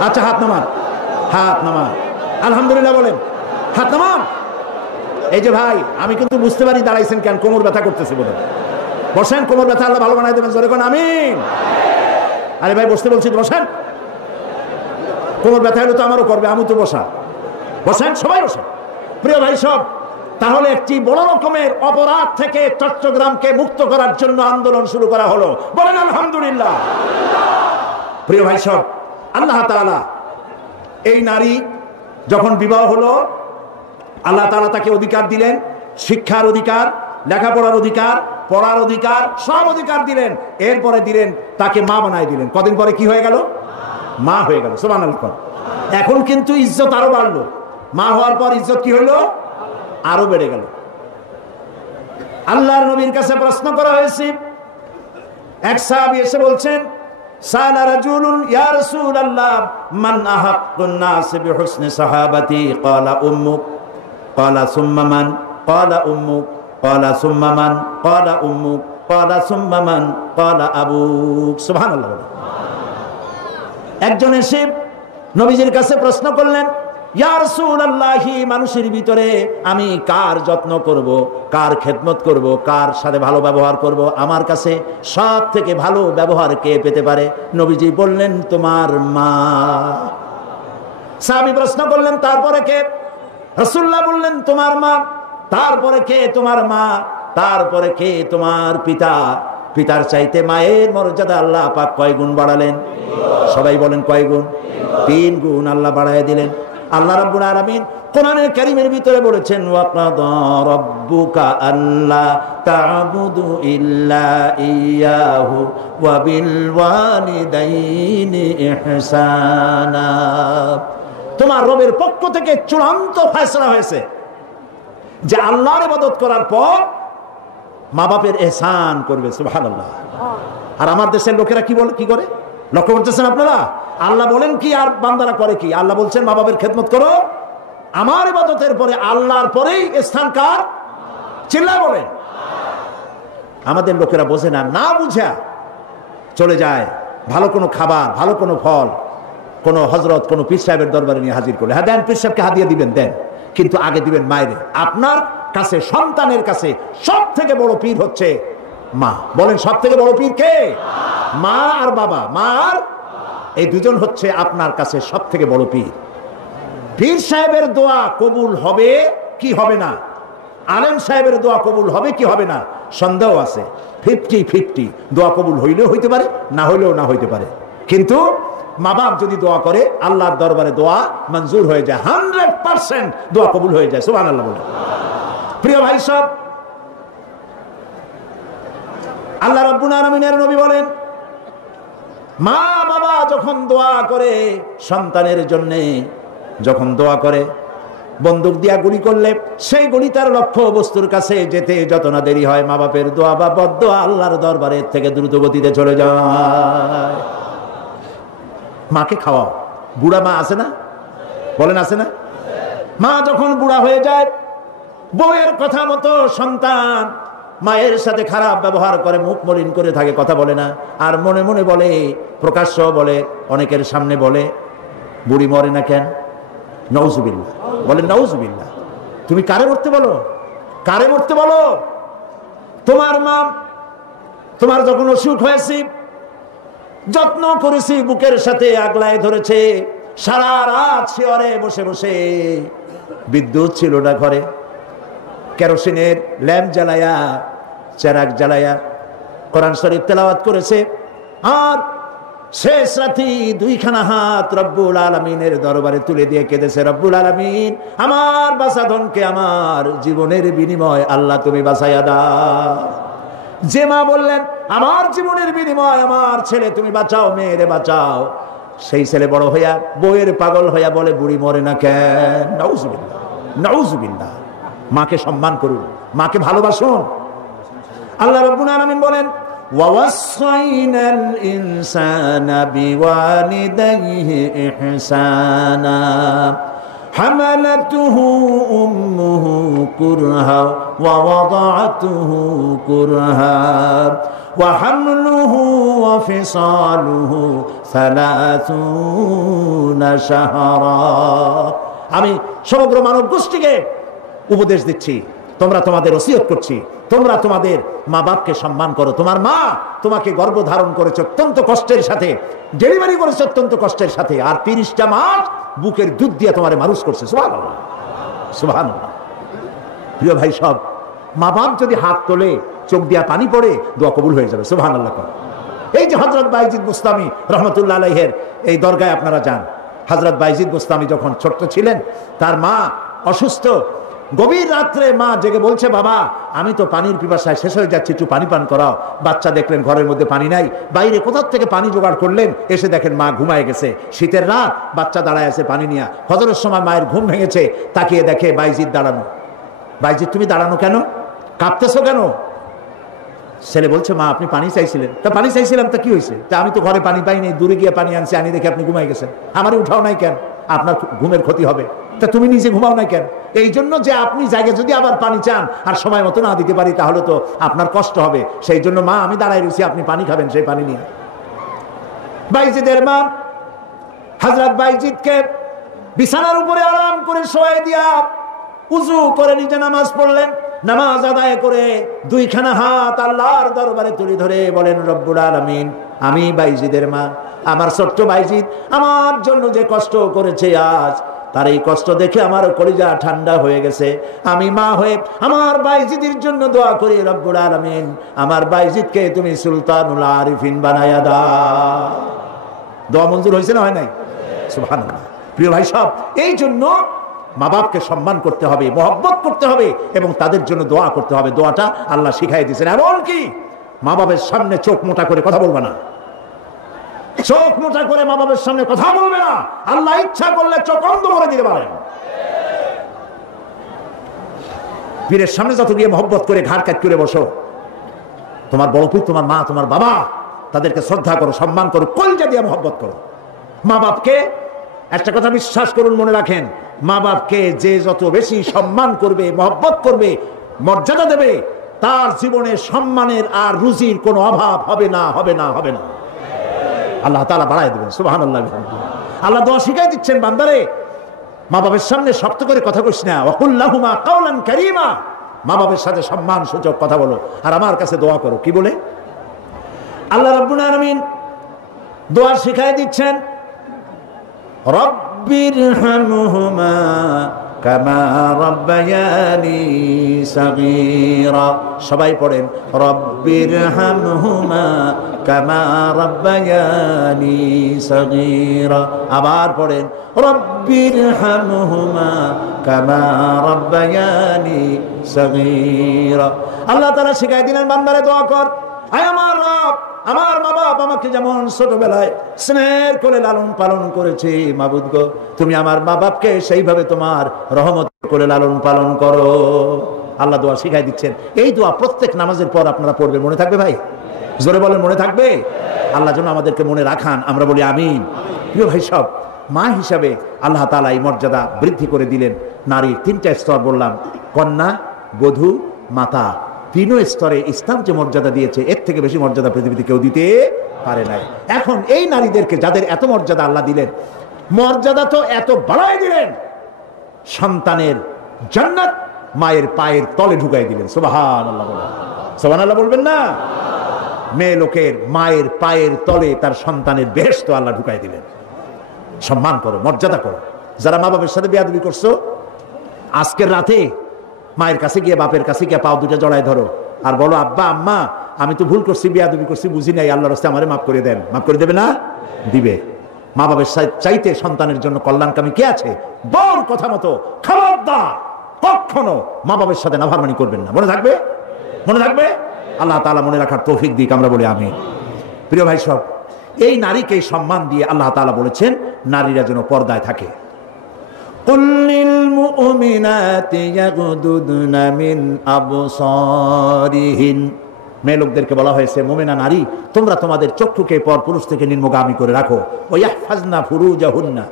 আচ্ছা, হাত নামান, হাত নামান, আলহামদুলিল্লাহ বলেন, হাত নামান। এই যে ভাই, আমি কিন্তু বুঝতে পারি দাঁড়াইছেন কেন, কোমর ব্যথা করতেছে বোধ। বসেন, কোমর ব্যথা আল্লাহ ভালো বানাই দেবেন, জোরে কোন আমিন। আরে ভাই বসতে বলছি, বসেন। কোমর ব্যথা হলে তো আমারও করবে, আমি তো বসা। বসেন, সবাই বসেন। প্রিয় ভাই সব, তাহলে একটি বড় রকমের অপরাধ থেকে চট্টগ্রামকে মুক্ত করার জন্য আন্দোলন শুরু করা হলো। বলেন আলহামদুলিল্লাহ। প্রিয় ভাই সব, আল্লাহ তাআলা এই নারী যখন বিবাহ হলো, আল্লাহ তাআলা তাকে অধিকার দিলেন, শিক্ষার অধিকার, লেখাপড়ার অধিকার, পড়ার অধিকার, সব অধিকার দিলেন। এরপরে দিলেন তাকে মা বানায় দিলেন। কদিন পরে কি হয়ে গেল? মা হয়ে গেল। সুবহানাল্লাহ। এখন কিন্তু ইজ্জত আরো বাড়লো। মা হওয়ার পর ইজ্জত কি হলো? আরো বেড়ে গেল। আল্লাহর নবীর কাছে প্রশ্ন করা হয়েছে। এক সাহাবী এসে বলছেন, সালা রাজুলুন ইয়া রাসূলুল্লাহ মান আহাক্কুন নাস বিহুসনি সাহাবাতি ক্বালা উম্মুক ক্বালা সুম্মা মান ক্বালা উম্মুক ক্বালা সুম্মা মান ক্বালা উম্মুক ক্বালা সুম্মা মান ক্বালা আবুক। সুবহানাল্লাহ। একজন এসে নবীজির কাছে প্রশ্ন করলেন, ইয়া রাসূলুল্লাহ, মানুষের ভিতরে আমি কার যত্ন করব, কার খেদমত করব, কার সাথে ভালো ব্যবহার করব, আমার কাছে সব থেকে ভালো ব্যবহার কে পেতে পারে? নবীজি বললেন, তোমার মা। সাহাবী প্রশ্ন করলেন, তারপরে কে? রাসূলুল্লাহ বললেন, তোমার মা। তারপরে কে? তোমার মা। তারপরে কে? তোমার পিতা। পিতার চাইতে মায়ের মর্যাদা আল্লাহ পাক কয় গুণ বাড়ালেন? সবাই বলেন কয় গুণ? 3 গুণ আল্লাহ বাড়ায় দিলেন। আল্লাহ রাব্বুল আলামিন কোরআনের কারীমের ভিতরে বলেছেন, ওয়া কাদা রাব্বুকা আল্লা তা'বুদু ইল্লা ইয়াহু ওয়া বিল ওয়ালিদাইনি ইহসানা। তোমার রবের পক্ষ থেকে চূড়ান্ত ফয়সালা হয়েছে যে আল্লাহর ইবাদত করার পর মা বাপের ইহসান করবে। সুবহানাল্লাহ। আর আমার দেশের লোকেরা কি বলে, কি করে লক্ষ্য করতেছেন আপনারা? আল্লাহ বলেন কি আর বান্দারা করে কি? আল্লাহ বলছেন মা বাপের খেদমত করো, আমার ইবাদতের পরে আল্লাহর পরেই স্থান কার? চিল্লায় বলেন। আমাদের লোকেরা বোঝে না, না বুঝা চলে যায় ভালো কোনো খাবার, ভালো কোনো ফল কোনো হযরত কোনো পীর সাহেবের দরবারে নিয়ে হাজির করে, হ্যাঁ দেন, পীর সাহেবকে হাদিয়া দিবেন দেন, কিন্তু আগে দিবেন মায়ের। আপনার কাছে, সন্তানের কাছে সব থেকে বড় পীর হচ্ছে মা। বলেন সব থেকে বড় পীর কে? মা আর বাবা। মা আর এই দুজন হচ্ছে আপনার কাছে সব থেকে বড় পীর। পীর সাহেবের দোয়া কবুল হবে কি হবে না, আলেম সাহেবের দোয়া কবুল হবে কি হবে না, সন্দেহ আছে। 50-50, দোয়া কবুল হইলেও হইতে পারে, না হইলেও না হইতে পারে। কিন্তু মা বাপ যদি দোয়া করে আল্লাহর দরবারে দোয়া মঞ্জুর হয়ে যায়, 100% দোয়া কবুল হয়ে যায়। সুবহানাল্লাহ বলেন। প্রিয় ভাই সব, আল্লাহ রাব্বুল আলামিনের নবী বলেন, মা বাবা যখন দোয়া করে সন্তানের জন্য, যখন দোয়া করে বন্দুক দিয়া গুলি করলে সেই গুলি তার লক্ষ্য বস্তুর কাছে যেতে যত না দেরি হয়, মা বাপের দোয়া বা বদদোয়া আল্লাহর দরবারে থেকে দ্রুত গতিতে চলে যায়। মাকে খাওয়াও। বুড়া মা আছে না? বলেন আছে না? মা যখন বুড়া হয়ে যায়, বউয়ের কথা মতো সন্তান মায়ের সাথে খারাপ ব্যবহার করে, মুখ মলিন করে থাকে, কথা বলে না, আর মনে মনে বলে, প্রকাশ্য বলে, অনেকের সামনে বলে, বুড়ি মরে না কেন? নাউজুবিল্লাহ। বলেন নাউজুবিল্লাহ। তুমি কারে মরতে বলো? কারে মরতে বলো? তোমার মা, তোমার যখন অসুখ হয়েছে যত্ন করেছি, বুকের সাথে আগলায় ধরেছে, সারা রাত শিয়রে বসে বসে, বিদ্যুৎ ছিল না ঘরে, কেরোসিনের ল্যাম্প জ্বালায়া, চেরাগ জ্বালায়া কোরআন শরীফ তেলাওয়াত করেছে। আর শেষ রাতি 2খানা হাত রব্বুল আলামিনের দরবারে তুলে দিয়ে কেঁদেছে, রব্বুল আলামিন আমার বাঁচাধনকে আমার জীবনের বিনিময় আল্লাহ তুমি বাঁচাইয়া দাও। যে মা বললেন আমার জীবনের বিনিময় আমার ছেলে তুমি বাঁচাও, মেয়েরে বাঁচাও, সেই ছেলে বড় হইয়া বউয়ের পাগল হইয়া বলে বুড়ি মরে না কেন? নাউজুবিল্লাহ, নাউজুবিল্লাহ। মাকে সম্মান করুন, মাকে ভালোবাসুন। আল্লাহ রাব্বুল আলামিন বলেন, ওয়াওয়াসাইনাল ইনসানা বিওয়ালিদাইহি ইহসানা হামালাতুহু উম্মুহু কুরহা ওয়া ওয়াদাআতুহু কুরহা ওয়া হামলুহু ওয়া ফিসালুহু 30 শাহরা। আমি সমগ্র মানব গোষ্ঠীকে উপদেশ দিচ্ছি, তোমরা তোমাদের ওসিয়ত করছি, তোমরা তোমাদের মা বাপকে সম্মান করো। তোমার মা তোমাকে গর্ভধারণ করেছে অত্যন্ত কষ্টের সাথে, ডেলিভারি করেছে অত্যন্ত কষ্টের সাথে, আর 30টা মাস বুকের দুধ দিয়ে তোমার মানুষ করছে। সুবহানাল্লাহ, সুবহানাল্লাহ। প্রিয় ভাই সব, মা বাপ যদি হাত তোলে, চোখ দিয়া পানি পড়ে, দোয়া কবুল হয়ে যাবে। সুবহানাল্লাহ। এই যে হযরত বাইজিদ বুস্তামি রহমতুল্লাহ আলাইহির এই দরগায় আপনারা যান, হযরত বাইজিদ বুস্তামি যখন ছোট্ট ছিলেন, তার মা অসুস্থ, গভীর রাত্রে মা জেগে বলছে, বাবা আমি তো পানির পিপাসায় শেষ হয়ে যাচ্ছি, একটু পানি পান করাও। বাচ্চা দেখলেন ঘরের মধ্যে পানি নাই, বাইরে কোথা থেকে পানি জোগাড় করলেন, এসে দেখেন মা ঘুমায় গেছে। শীতের রাত, বাচ্চা দাঁড়ায় আছে পানি নিয়ে। ফজরের সময় মায়ের ঘুম ভেঙেছে, তাকিয়ে দেখে বাইজিদ দাঁড়ানো। বাইজিদ তুমি দাঁড়ানো কেন? কাঁপতেছো কেন? ছেলে বলছে, মা আপনি পানি চাইছিলেন। তা পানি চাইছিলাম, তা কি হয়েছে? তা আমি তো ঘরে পানি পাইনি, দূরে গিয়ে পানি আনছি, আনি দেখে আপনি ঘুমাই গেছেন, আমারই উঠাও নাই কেন? আপনার ঘুমের ক্ষতি হবে। তা তুমি নিজে ঘুমাও না কেন? এই জন্য যে আপনি জায়গায় যদি আবার পানি চান আর সময় মতো না দিতে পারি, তাহলে তো আপনার কষ্ট হবে। সেই জন্য মা আমি দাঁড়াই রয়েছি, আপনি পানি খাবেন, সেই পানি নিয়ে। বাইজিদের মা হযরত বাইজিদকে বিছানার উপরে আরাম করে শোয়াই দিয়া উযু করে নিজে নামাজ পড়লেন। নামাজ আদায় করে 2খানা হাত আল্লাহর দরবারে তুলে ধরে বলেন, রব্বুল আলামিন আমি বাইজিদের মা, আমার ছোট্ট বাইজিদ আমার জন্য যে কষ্ট করেছে, আজ তার এই কষ্ট দেখে আমার কলিজা ঠান্ডা হয়ে গেছে। আমি মা হয়ে আমার বাইজিদের জন্য দোয়া করি, রব্বুল আলামিন আমার বাইজিদকে তুমি সুলতানুল আরিফিন বানায়া দাও। দোয়া মঞ্জুর হয়েছে না হয় নাই? সুবহানাল্লাহ। প্রিয় ভাই সব, এই জন্য মা বাপকে সম্মান করতে হবে, মহব্বত করতে হবে এবং তাদের জন্য দোয়া করতে হবে। দোয়াটা আল্লাহ শিখাই দিয়েছেন। এমনকি মা বাবের সামনে চোখ মোটা করে কথা বলবে না, চোখ মোটা করে মা বাবের সামনে কথা বলবে না। আল্লাহ ইচ্ছা করলে চোখ অন্ধ করে দিতে পারেন। পীরের সামনে যত গিয়ে মহব্বত করে ঘাড় কাট করে বসো, তোমার বড় পীর, তোমার মা, তোমার বাবা, তাদেরকে শ্রদ্ধা করো, সম্মান করো, কলজা দিয়ে মহব্বত করো। মা বাপকে একটা কথা বিশ্বাস করুন, মনে রাখেন, মা বাপকে যে যত বেশি সম্মান করবে, মহব্বত করবে, মর্যাদা দেবে, তার জীবনে সম্মানের আর রুজির কোনো অভাব হবে না, হবে না, হবে না। আল্লাহ তাআলা বাড়ায় দেবেন। সুবহানাল্লাহ। আল্লাহ দোয়া শিখাই দিচ্ছেন, বান্দারে মা বাবার সামনে শক্ত করে কথা কইস না, ওয়াকুল লাহুমা কাওলান কারীমা। মা বাবার সাথে সম্মান সূচক কথা বলো আর আমার কাছে দোয়া করো। কি বলে? আল্লাহ রাব্বুল আলামিন দোয়া শিখাই দিচ্ছেন, রব্বিরহামহুমা কামা রাব্বায়ানি সাগীরা। সবাই পড়েন, রব্বিরহামহুমা কামা রাব্বায়ানি সাগীরা। আবার পড়েন, রব্বিরহামহুমা কামা রাব্বায়ানি সাগীরা। আল্লাহ তাআলা শিখাই দিলেন, বান্দারে দোয়া কর, আয় আমার রব, আমার মা বাপ আমাকে যেমন ছোটবেলায় স্নেহের করে লালন পালন করেছে, মাবুদ গো তুমি আমার মা বাপকে সেইভাবে তোমার রহমত করে লালন পালন করো। আল্লাহ দোয়া শিখাই দিচ্ছেন। এই দোয়া প্রত্যেক নামাজের পর আপনারা পড়বেন। মনে থাকবে ভাই? জোরে বলেন, মনে থাকবে? আল্লাহ যেন আমাদেরকে মনে রাখান, আমরা বলি আমিন। প্রিয় ভাই সব, মা হিসাবে আল্লাহ তাআলা এই মর্যাদা বৃদ্ধি করে দিলেন। নারীর তিনটা স্তর বললাম, কন্যা, বধূ, মাতা। তিন স্তরে ইসলাম যে মর্যাদা দিয়েছে, এর থেকে বেশি মর্যাদা পৃথিবীতে কেউ দিতে পারে নাই। এখন এই নারীদেরকে যাদের এত মর্যাদা আল্লাহ দিলেন, মর্যাদা তো এত বাড়ায় দিলেন, সন্তানের জান্নাত মায়ের পায়ের তলে ঢুকাই দিলেন। সুবহানাল্লাহ বলেন, সুবহানাল্লাহ বলবেন না? মেয়ে লোকের মায়ের পায়ের তলে তার সন্তানের বেহেশত আল্লাহ ঢুকাই দিলেন। সম্মান করো, মর্যাদা করো। যারা মা বাবার সাথে বেয়াদবি করছো, আজকের রাতে মায়ের কাছে গিয়ে, বাপের কাছে গিয়ে পাও দুটো জড়ায় ধরো আর বলো, আব্বা আম্মা আমি তো ভুল করছি, বেয়াদবি করছি, বুঝি নাই, আল্লাহর রাস্তায় আমারে মাফ করে দেন। মাফ করে দেবে না? দিবে। মা বাবার চাইতে সন্তানের জন্য কল্যাণকামী কে আছে? বড় কথা মতো খবরদার কখনো মা বাবার সাথে নাফরমানি করবেন না। মনে থাকবে? মনে থাকবে? আল্লাহ তাআলা মনে রাখার তৌফিক দিক, আমরা বলি আমিন। প্রিয় ভাই সব, এই নারীকে সম্মান দিয়ে আল্লাহ তাআলা বলেছেন নারীরা যেন পর্দায় থাকে। কুল লিল মুমিনাতি ইয়াগদুদনা মিন আবসারিহিন। মেয়ে লোকদেরকে বলা হয়েছে, মুমিনা নারী তোমরা তোমাদের চক্ষুকে পর পুরুষ থেকে নিম্নগামী করে রাখো। ওয়া ইয়াহফাজনা ফুরুজাহুন্না,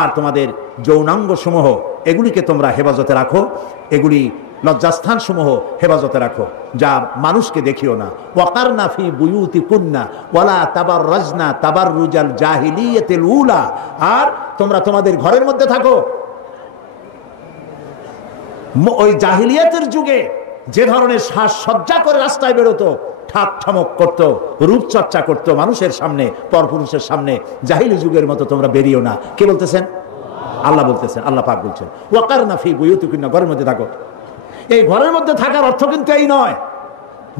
আর তোমাদের যৌনাঙ্গ সমূহ এগুলিকে তোমরা হেফাজতে রাখো, এগুলি লজ্জাস্থান সমূহ হেফাজতে রাখো, যা মানুষকে দেখিও না। ওয়াকারনা ফি বুয়ুতিকুন্না ওয়ালা তাবাররাজনা তাবাররুজাল জাহিলিয়াতিল উলা, আর তোমরা তোমাদের ঘরের মধ্যে থাকো ওই জাহিলিয়াতের যুগে যে ধরনের সাজসজ্জা করে রাস্তায় বেরোতো, ঠাক ঠমক করতো, রূপচর্চা করতো মানুষের সামনে, পরপুরুষের সামনে, জাহিলি যুগের মতো তোমরা বেরিও না। কে বলতেছেন? আল্লাহ বলতেছেন, আল্লাহ পাক বলছেন ওয়াকারনা ফি বুয়ুতিকুন্না, ঘরের মধ্যে থাকো। এই ঘরের মধ্যে থাকার অর্থ কিন্তু এই নয়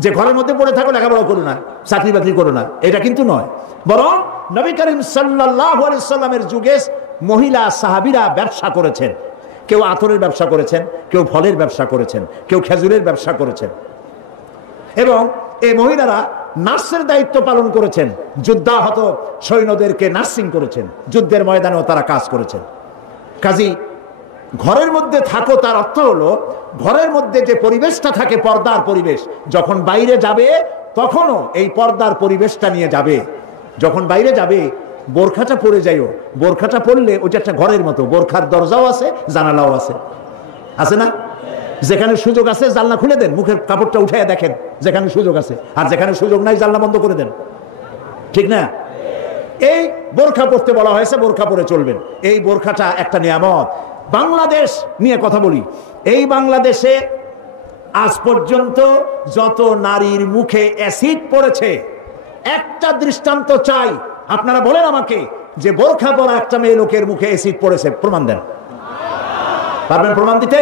যে ঘরের মধ্যে পড়ে থাকো, লেখাপড়া করো না, চাকরি বাকরি করো না, এটা কিন্তু নয়। বরং নবী করিম সাল্লাল্লাহু আলাইহি সাল্লামের যুগে মহিলা সাহাবীরা ব্যবসা করেছেন। কেউ আতরের ব্যবসা করেছেন, কেউ ফলের ব্যবসা করেছেন, কেউ খেজুরের ব্যবসা করেছেন, এবং এই মহিলারা নার্সের দায়িত্ব পালন করেছেন। যুদ্ধাহত সৈন্যদেরকে নার্সিং করেছেন, যুদ্ধের ময়দানেও তারা কাজ করেছেন। কাজী ঘরের মধ্যে থাকো, তার অর্থ হলো ঘরের মধ্যে যে পরিবেশটা থাকে পর্দার পরিবেশ, যখন বাইরে যাবে তখনও এই পর্দার পরিবেশটা নিয়ে যাবে। যখন বাইরে যাবে বোরখাটা পরে যাইও, বোরখাটা পরলে ওটা একটা ঘরের মতো, বোরখার দরজাও আছে, জানালাও আছে, আছে না? যেখানে সুযোগ আছে জানলা খুলে দেন, মুখের কাপড়টা উঠাইয়া দেখেন যেখানে সুযোগ আছে, আর যেখানে সুযোগ নাই জানলা বন্ধ করে দেন, ঠিক না? এই বোরখা পরতে বলা হয়েছে, বোরখা পরে চলবেন। এই বোরখাটা একটা নিয়ামত। বাংলাদেশ নিয়ে কথা বলি, এই বাংলাদেশে আজ পর্যন্ত যত নারীর মুখে অ্যাসিড পড়েছে, একটা দৃষ্টান্ত চাই। আপনারা বলেন আমাকে যে বোরখা পরা একটা মেয়ে লোকের মুখে অ্যাসিড পড়েছে, প্রমাণ দেন। পারবেন প্রমাণ দিতে?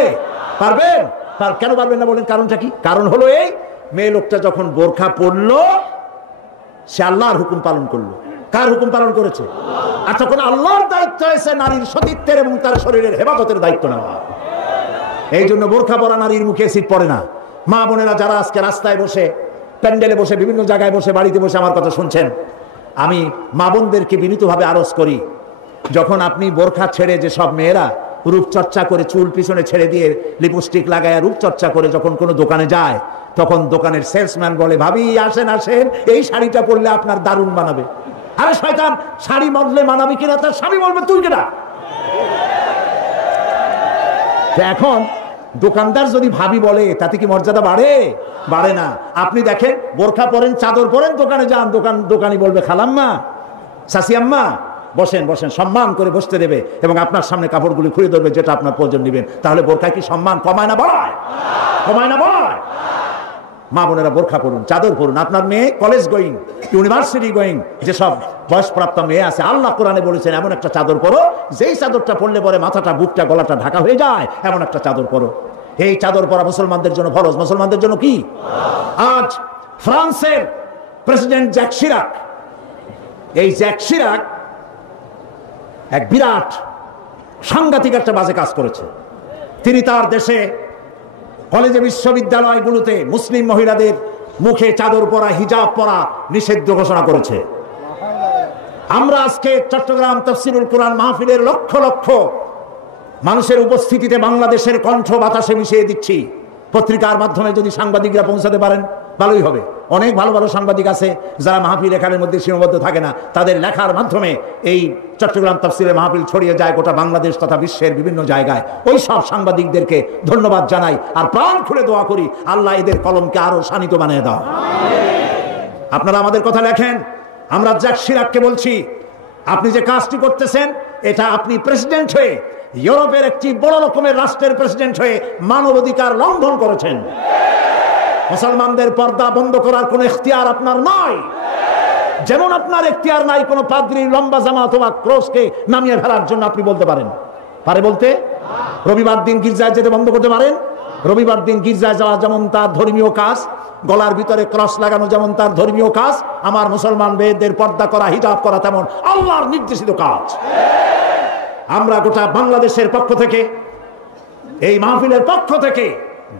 পারবেন? কেন পারবেন না বলেন? কারণটা কি? কারণ হলো এই, মেয়ে লোকটা যখন বোরখা পরলো সে আল্লাহর হুকুম পালন করলো। কার হুকুম পালন করেছে? আর তখন আল্লাহর দায়িত্ব হয়েছে নারীর সতীত্বের এবং তার শরীরের হেফাজতের দায়িত্ব নেওয়া। এই জন্য বোরখা পরা নারীর মুখে এসিড পড়ে না। মা বোনেরা যারা আজকে রাস্তায় বসে, প্যান্ডেলে বসে, বিভিন্ন জায়গায় বসে, বাড়িতে বসে আমার কথা শুনছেন, আমি মা বোনদেরকে বিনীতভাবে আরজ করি, যখন আপনি বোরখা ছেড়ে, যে সব মেয়েরা রূপচর্চা করে চুল পিছনে ছেড়ে দিয়ে লিপস্টিক লাগায় রূপচর্চা করে যখন কোনো দোকানে যায়, তখন দোকানের সেলসম্যান বলে, ভাবি আসেন আসেন, এই শাড়িটা পরলে আপনার দারুণ মানাবে। আরে শয়তান, শাড়ি বদলে মানাবি কিনা তার স্বামী বলবে তুই কিনা। এখন দোকানদার যদি ভাবি বলে তাতে কি মর্যাদা বাড়ে? বাড়ে না। আপনি দেখেন, বোরখা পরেন, চাদর পরেন, দোকানে যান, দোকানি বলবে খালাম্মা, সাসিয়াম্মা, বসেন বসেন, সম্মান করে বসতে দেবে এবং আপনার সামনে কাপড়গুলি খুলে ধরবে যেটা আপনার প্রয়োজন নেবেন। তাহলে বোরখায় কি সম্মান কমায় না বাড়ায়? কমায় না বাড়ায়? মা বোনেরা বোরখা পরুন, চাদর পরুন। আপনার মেয়ে কলেজ গোয়িং, ইউনিভার্সিটি গোয়িং, যেসব বয়সপ্রাপ্ত মেয়ে আছে, আল্লাহ কোরআনে বলেছেন এমন একটা চাদর পরো, যেই চাদরটা পরলে পরে মাথাটা, বুকটা, গলাটা ঢাকা হয়ে যায়, এমন একটা চাদর পরো। এই চাদর পরা মুসলমানদের জন্য ফরজ। মুসলমানদের জন্য কি? আজ ফ্রান্সের প্রেসিডেন্ট জ্যাক শিরাক, এই জ্যাক শিরাক এক বিরাট সাংঘাতিক একটা বাজে কাজ করেছে। তিনি তার দেশে কলেজে, বিশ্ববিদ্যালয়গুলোতে মুসলিম মহিলাদের মুখে চাদর পরা, হিজাব পরা নিষিদ্ধ ঘোষণা করেছে। আমরা আজকে চট্টগ্রাম তাফসীরুল কোরআন মাহফিলের লক্ষ লক্ষ মানুষের উপস্থিতিতে বাংলাদেশের কণ্ঠ বাতাসে মিশিয়ে দিচ্ছি। পত্রিকার মাধ্যমে যদি সাংবাদিকরা পৌঁছাতে পারেন ভালোই হবে। অনেক ভালো ভালো সাংবাদিক আছে যারা মাহফিল লেখার মধ্যে সীমাবদ্ধ থাকে না, তাদের লেখার মাধ্যমে এই চট্টগ্রাম তাফসীরের মাহফিল ছড়িয়ে যায় গোটা বাংলাদেশ তথা বিশ্বের বিভিন্ন জায়গায়। ওই সব সাংবাদিকদেরকে ধন্যবাদ জানাই আর প্রাণ খুলে দোয়া করি, আল্লাহ এদের কলমকে আরো শানিত বানিয়ে দাও। আপনারা আমাদের কথা লেখেন, আমরা জ্যাক শিরাককে বলছি, আপনি যে কাজটি করতেছেন, এটা আপনি প্রেসিডেন্ট হয়ে, ইউরোপের একটি বড় রকমের রাষ্ট্রের প্রেসিডেন্ট হয়ে মানবাধিকার লঙ্ঘন করেছেন। মুসলমানদের পর্দা বন্ধ করার কোনো ইখতিয়ার আপনার নয়, যেমন আপনার ইখতিয়ার নাই কোনো পাদ্রীর লম্বা জামা অথবা ক্রসকে নামিয়ে ফেলার জন্য। আপনি বলতে পারেন? পারে বলতে? রবিবার দিন গির্জায় যেতে বন্ধ করতে পারেন? রবিবার দিন গির্জায় যাওয়া যেমন তার ধর্মীয় কাজ, গলার ভিতরে ক্রস লাগানো যেমন তার ধর্মীয় কাজ, আমার মুসলমান মেয়েদের পর্দা করা, হিজাব করা তেমন আল্লাহর নির্দেশিত কাজ। আমরা গোটা বাংলাদেশের পক্ষ থেকে, এই মাহফিলের পক্ষ থেকে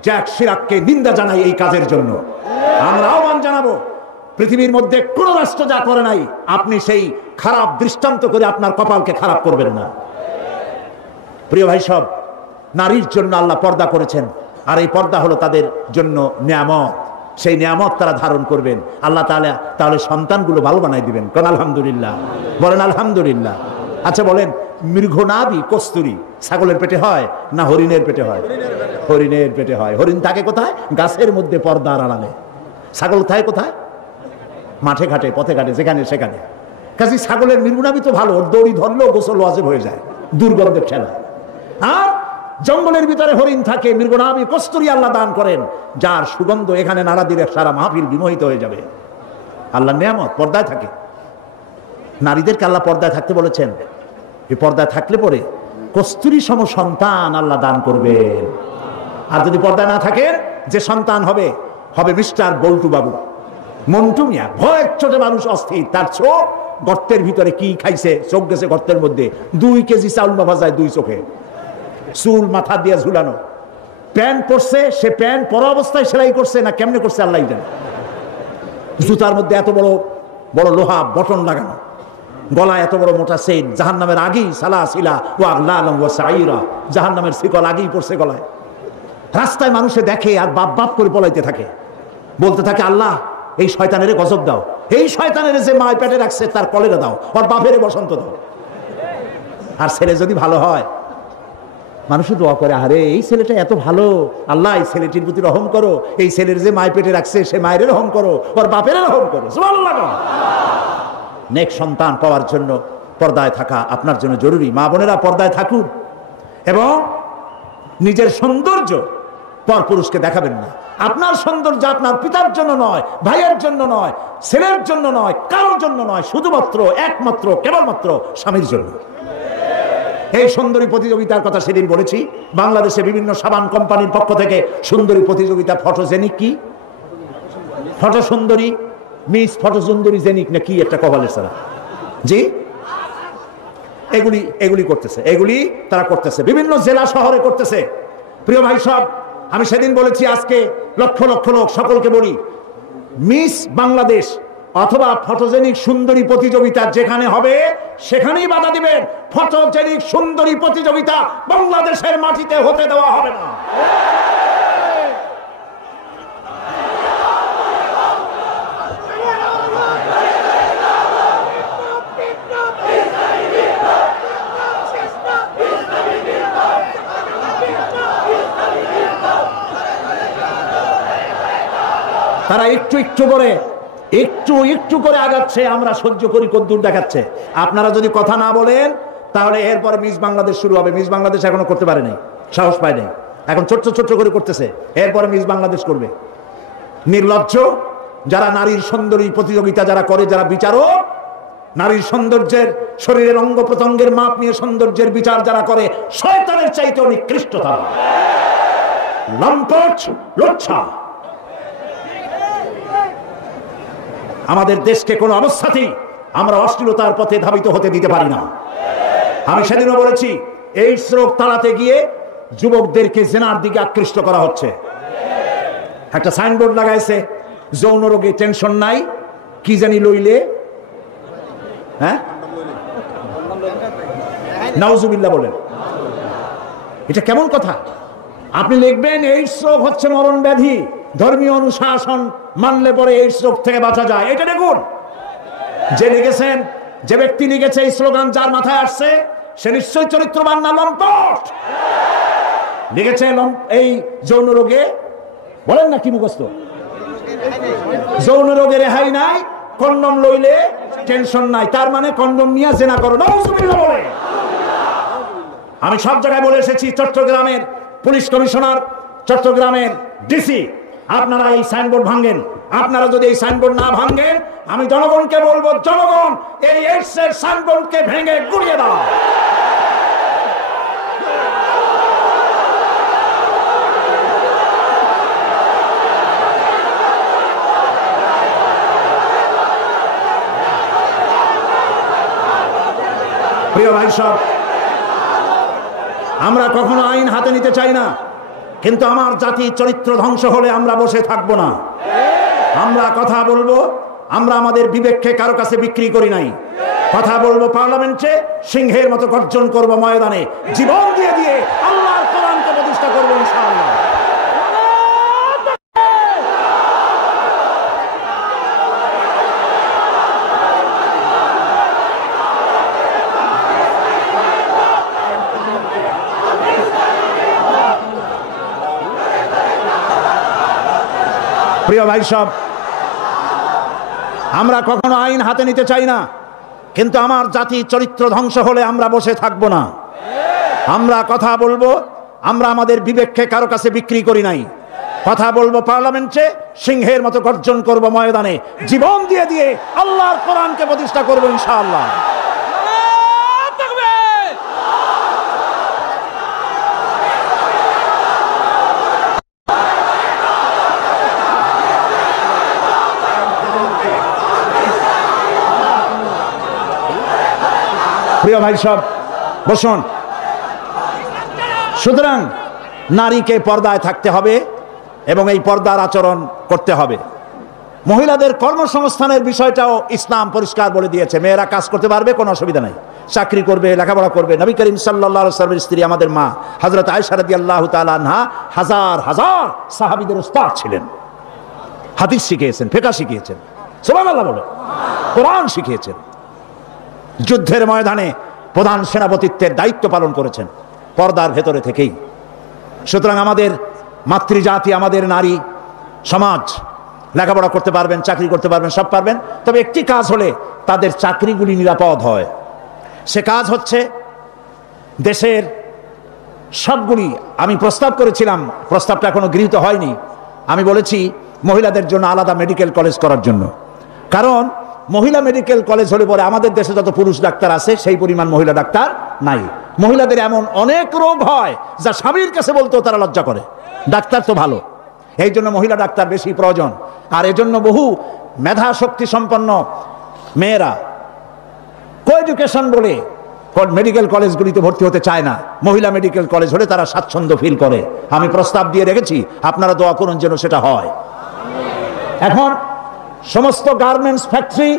জ্যাক শিরাককে নিন্দা জানাই এই কাজের জন্য। আমরা আহ্বান জানাবো, পৃথিবীর মধ্যে কোন রাষ্ট্র যা করে নাই, আপনি সেই খারাপ দৃষ্টান্ত করে আপনার কপালকে খারাপ করবেন না। প্রিয় ভাই সব, নারীর জন্য আল্লাহ পর্দা করেছেন, আর এই পর্দা হলো তাদের জন্য নিয়ামত। সেই নিয়ামত তারা ধারণ করবেন, আল্লাহ তাআলা তাহলে সন্তানগুলো ভালো বানাই দিবেন। কোন আলহামদুলিল্লাহ, বলেন আলহামদুলিল্লাহ। আচ্ছা বলেন, মৃগনাভি কস্তুরী ছাগলের পেটে হয় না হরিণের পেটে হয়? হরিণের পেটে হয়। হরিণ থাকে কোথায়? গাছের মধ্যে, পর্দার আড়ালে। ছাগল থাকে কোথায়? মাঠে ঘাটে, পথে ঘাটে, যেখানে সেখানে। কাজে ছাগলের মৃগনাভি তো ভালো, দড়ি ধরলেও গোসল ওয়াজিব হয়ে যায় দুর্গন্ধের ঠেলা। আর জঙ্গলের ভিতরে হরিণ থাকে, মৃগনাভি কস্তুরী আল্লাহ দান করেন, যার সুগন্ধ এখানে নাড়া দিলে সারা মাহফিল বিমোহিত হয়ে যাবে। আল্লাহ নিয়ামত পর্দায় থাকে। নারীদেরকে আল্লাহ পর্দায় থাকতে বলেছেন। এই পর্দায় থাকলে পরে কস্তুরী সম সন্তান আল্লাহ দান করবেন। আর যদি পর্দায় না থাকেন, যে সন্তান হবে, হবে মিস্টার বল্টু বাবু, মন্টু মিয়া। ভয়ের চোটে মানুষ অস্থির, তার চোখ গর্তের ভিতরে কি খাইছে, চোখ গেছে গর্তের মধ্যে। 2 কেজি চাউল মাফা যায় 2 চোখে, চুল মাথা দিয়ে ঝুলানো। প্যান্ট পরছে, সে প্যান্ট পরা অবস্থায় সেলাই করছে না কেমনে করছে আল্লাহ জানে। জুতার মধ্যে এত বড় বড় লোহা বটন লাগানো, গলায় এত বড় মোটা সেট, জাহান্নামের আগেই সালাসিলা ওয়া আগলালাম ওয়া সাইরা, জাহান্নামের শিকল আগেই পড়ছে গলায়। রাস্তায় মানুষে দেখে আর বাপ বাপ করে পলাইতে থাকে, বলতে থাকে আল্লাহ এই শয়তানের গজব দাও, এই শয়তানের যে মায় পেটে রাখছে তার কলেরা দাও, ওর বাপের বসন্ত দাও। আর ছেলে যদি ভালো হয়, মানুষের দোয়া করে, আরে এই ছেলেটা এত ভালো, আল্লাহ এই ছেলেটির প্রতি রহম করো, এই ছেলের যে মায় পেটে রাখছে সে মায়ের রহম করো, ওর বাপের রহম করো। সুবহানাল্লাহ। নেক সন্তান পাওয়ার জন্য পর্দায় থাকা আপনার জন্য জরুরি। মা বোনেরা পর্দায় থাকুন এবং নিজের সৌন্দর্য পরপুরুষকে দেখাবেন না। আপনার সৌন্দর্য আপনার পিতার জন্য নয়, ভাইয়ের জন্য নয়, ছেলের জন্য নয়, কারোর জন্য নয়, শুধুমাত্র একমাত্র কেবলমাত্র স্বামীর জন্য। এই সুন্দরী প্রতিযোগিতার কথা সেদিন বলেছি। বাংলাদেশে বিভিন্ন সাবান কোম্পানির পক্ষ থেকে সুন্দরী প্রতিযোগিতা, ফটোজেনিক কি ফটো সুন্দরী, মিস ফটো সুন্দরী জেনিক না কি একটা কপালের সারা, জি এগুলি করতেছে, এগুলি তারা করতেছে, বিভিন্ন জেলা শহরে করতেছে। প্রিয় ভাই সব, আমি সেদিন বলেছি, আজকে লক্ষ লক্ষ লোক, সকলকে বলি, মিস বাংলাদেশ অথবা ফটোজেনিক সুন্দরী প্রতিযোগিতা যেখানে হবে সেখানেই বাধা দিবেন। ফটোজেনিক সুন্দরী প্রতিযোগিতা বাংলাদেশের মাটিতে হতে দেওয়া হবে না। তারা একটু একটু করে আগাচ্ছে, আমরা সহ্য করি, কদ্দুর দেখাচ্ছে। আপনারা যদি কথা না বলেন তাহলে এরপরে মিস বাংলাদেশ শুরু হবে। মিস বাংলাদেশ এখনো করতে পারে নাই, সাহস পায় নাই, এখন ছোট্ট ছোট্ট করে করতেছে, এরপরে মিস বাংলাদেশ করবে। নির্লজ্জ যারা নারীর সৌন্দর্য প্রতিযোগিতা যারা করে, যারা বিচারক, নারীর সৌন্দর্যের, শরীরের অঙ্গ প্রত্যঙ্গের মাপ নিয়ে সৌন্দর্যের বিচার যারা করে, শয়তানের চাইতে নিকৃষ্ট তারা, লম্পট, লোচ্ছা। আমাদের দেশকে কোনো অবস্থাতেই আমরা অশ্লীলতার পথে ধাবিত হতে দিতে পারি না। আমি সেদিনও বলেছি, এই স্রোত তাড়াতে গিয়ে যুবকদেরকে জেনার দিকে আকৃষ্ট করা হচ্ছে। একটা সাইনবোর্ড লাগাইছে, যৌন রোগে টেনশন নাই, কি জানি লইলে, হ্যাঁ নাউজুবিল্লাহ বলেন। এটা কেমন কথা? আপনি লিখবেন এইডস রোগ হচ্ছে মরণ ব্যাধি, ধর্মীয় অনুশাসন মানলে পরে এইডস রোগ থেকে বাঁচা যায়। এটা দেখুন, যে লিখেছেন, যে ব্যক্তি লিখেছে এই স্লোগান, যার মাথায় আসছে সে নিশ্চয়ই চরিত্রবান না লম্পট। লিখেছে এই যৌন রোগে, বলেন না কি মুখস্থ, যৌন রোগে রেহাই নাই, কন্ডম লইলে টেনশন নাই, তার মানে কন্ডম নিয়ে জেনা করো। নাউজুবিল্লাহ বলে। আমি সব জায়গায় বলে এসেছি, চট্টগ্রামের পুলিশ কমিশনার, চট্টগ্রামের ডিসি, আপনারা এই সাইনবোর্ড ভাঙেন। আপনারা যদি এই সাইনবোর্ড না ভাঙেন, আমি জনগণকে বলবো, জনগণ এই এইডসের সাইনবোর্ডকে ভেঙে গুড়িয়ে দাও। প্রিয় ভাই সব, আমরা কখনো আইন হাতে নিতে চাই না, কিন্তু আমার জাতি চরিত্র ধ্বংস হলে আমরা বসে থাকবো না। আমরা কথা বলবো, আমরা আমাদের বিবেককে কারো কাছে বিক্রি করি নাই। কথা বলবো পার্লামেন্টে, সিংহের মতো গর্জন করব ময়দানে, জীবন দিয়ে দিয়ে আল্লাহর কোরআনকে প্রতিষ্ঠা করবো ইনশাআল্লাহ। প্রিয় ভাই সব, আমরা কখনো আইন হাতে নিতে চাই না, কিন্তু আমার জাতি চরিত্র ধ্বংস হলে আমরা বসে থাকবো না। আমরা কথা বলবো, আমরা আমাদের বিবেককে কারো কাছে বিক্রি করি নাই। কথা বলবো পার্লামেন্টে, সিংহের মতো গর্জন করব ময়দানে, জীবন দিয়ে দিয়ে আল্লাহর কোরআনকে প্রতিষ্ঠা করবো ইনশাআল্লাহ। প্রিয় ভাই সব, বসুন। সুতরাং নারীকে পর্দায় থাকতে হবে এবং এই পর্দার আচরণ করতে হবে। মহিলাদের কর্মসংস্থানের বিষয়টাও ইসলাম পরিষ্কার বলে দিয়েছে। মেয়েরা কাজ করতে পারবে, কোনো অসুবিধা নাই, চাকরি করবে, লেখাপড়া করবে। নবী করিম সাল্লাল্লাহু আলাইহি ওয়াসাল্লামের স্ত্রী আমাদের মা হযরত আয়েশা রাদিয়াল্লাহু তাআলা আনহা হাজার হাজার সাহাবীদের উস্তাদ ছিলেন। হাদিস শিখিয়েছেন, ফিকহ শিখিয়েছেন, সুবহানাল্লাহ বলে, কোরআন শিখিয়েছেন। যুদ্ধের ময়দানে প্রধান সেনাপতিত্বের দায়িত্ব পালন করেছেন পর্দার ভেতরে থেকেই। সুতরাং আমাদের মাতৃজাতি, আমাদের নারী সমাজ লেখাপড়া করতে পারবেন, চাকরি করতে পারবেন, সব পারবেন, তবে একটি কাজ হলে তাদের চাকরিগুলি নিরাপদ হয়। সে কাজ হচ্ছে দেশের সবগুলি, আমি প্রস্তাব করেছিলাম, প্রস্তাবটা এখনো গৃহীত হয়নি, আমি বলেছি মহিলাদের জন্য আলাদা মেডিকেল কলেজ করার জন্য। কারণ মহিলা মেডিকেল কলেজ হলে পরে আমাদের দেশে যত পুরুষ ডাক্তার আছে সেই পরিমাণ মহিলা ডাক্তার নাই। মহিলাদের এমন অনেক রোগ হয় যা স্বামীর কাছে বলতেও তারা লজ্জা করে। ডাক্তার তো ভালো, এই জন্য মহিলা ডাক্তার বেশি প্রয়োজন। আর এজন্য বহু মেধা শক্তি সম্পন্ন মেয়েরা কো-এডুকেশন বলে মেডিকেল কলেজগুলিতে ভর্তি হতে চায় না। মহিলা মেডিকেল কলেজ হলে তারা স্বাচ্ছন্দ্য ফিল করে। আমি প্রস্তাব দিয়ে রেখেছি, আপনারা দোয়া করুন যেন সেটা হয়। এখন সমস্ত গার্মেন্টস ফ্যাক্টরি,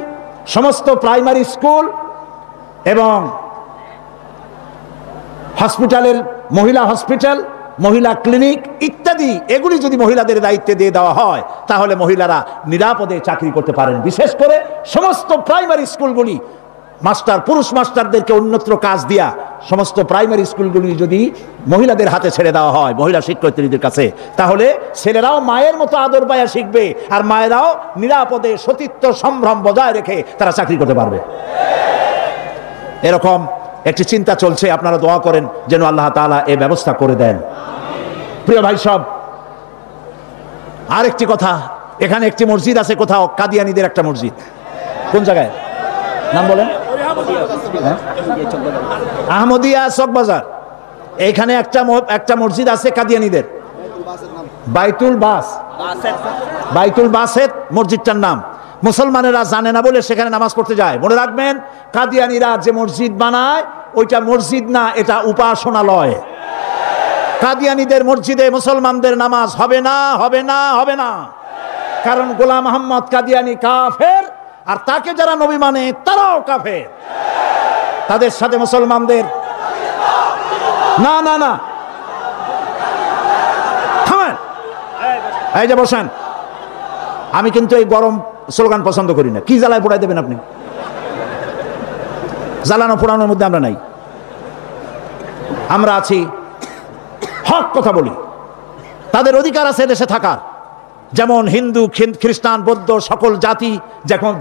সমস্ত প্রাইমারি স্কুল এবং হসপিটালের মহিলা হসপিটাল, মহিলা ক্লিনিক ইত্যাদি এগুলি যদি মহিলাদের দায়িত্বে দিয়ে দেওয়া হয় তাহলে মহিলারা নিরাপদে চাকরি করতে পারেন। বিশেষ করে সমস্ত প্রাইমারি স্কুলগুলি পুরুষ মাস্টারদেরকে অন্যত্র কাজ দিয়া সমস্ত প্রাইমারি স্কুলগুলি যদি মহিলাদের হাতে ছেড়ে দেওয়া হয়, মহিলা শিক্ষয়িত্রীদের কাছে, তাহলে ছেলেরাও মায়ের মতো আদর পায়া শিখবে আর মায়েরাও নিরাপদে সতীত্ব সম্ভ্রম বজায় রেখে তারা চাকরি করতে পারবে। এরকম একটি চিন্তা চলছে, আপনারা দোয়া করেন যেন আল্লাহ তাআলা এই ব্যবস্থা করে দেন। প্রিয় ভাই সব, আরেকটি কথা, এখানে একটি মসজিদ আছে কোথাও, কাদিয়ানীদের একটা মসজিদ। কোন জায়গায় নাম বলেন? আহমদিয়া চকবাজার। এইখানে একটা মসজিদ আছে কাদিয়ানীদের, বাইতুল বাসেত মসজিদটার নাম। মুসলমানেরা জানে না বলে সেখানে নামাজ পড়তে যায়। মনে রাখবেন, কাদিয়ানীরা যে মসজিদ বানায় ওইটা মসজিদ না, এটা উপাসনালয়। কাদিয়ানীদের মসজিদে মুসলমানদের নামাজ হবে না, হবে না, হবে না। কারণ গোলাম মোহাম্মদ কাদিয়ানী কাফের, আর তাকে যারা নবী মানে তারাও কাফের। তাদের সাথে মুসলমানদের না না না, থামেন, এই যে বসেন। আমি কিন্তু এই গরম স্লোগান পছন্দ করি না। কি জ্বালায় পোড়াই দেবেন আপনি? জ্বালানো পোড়ানোর মধ্যে আমরা নাই। আমরা আছি, হক কথা বলি। তাদের অধিকার আছে দেশে থাকার, যেমন হিন্দু, খ্রিস্টান, বৌদ্ধ সকল জাতি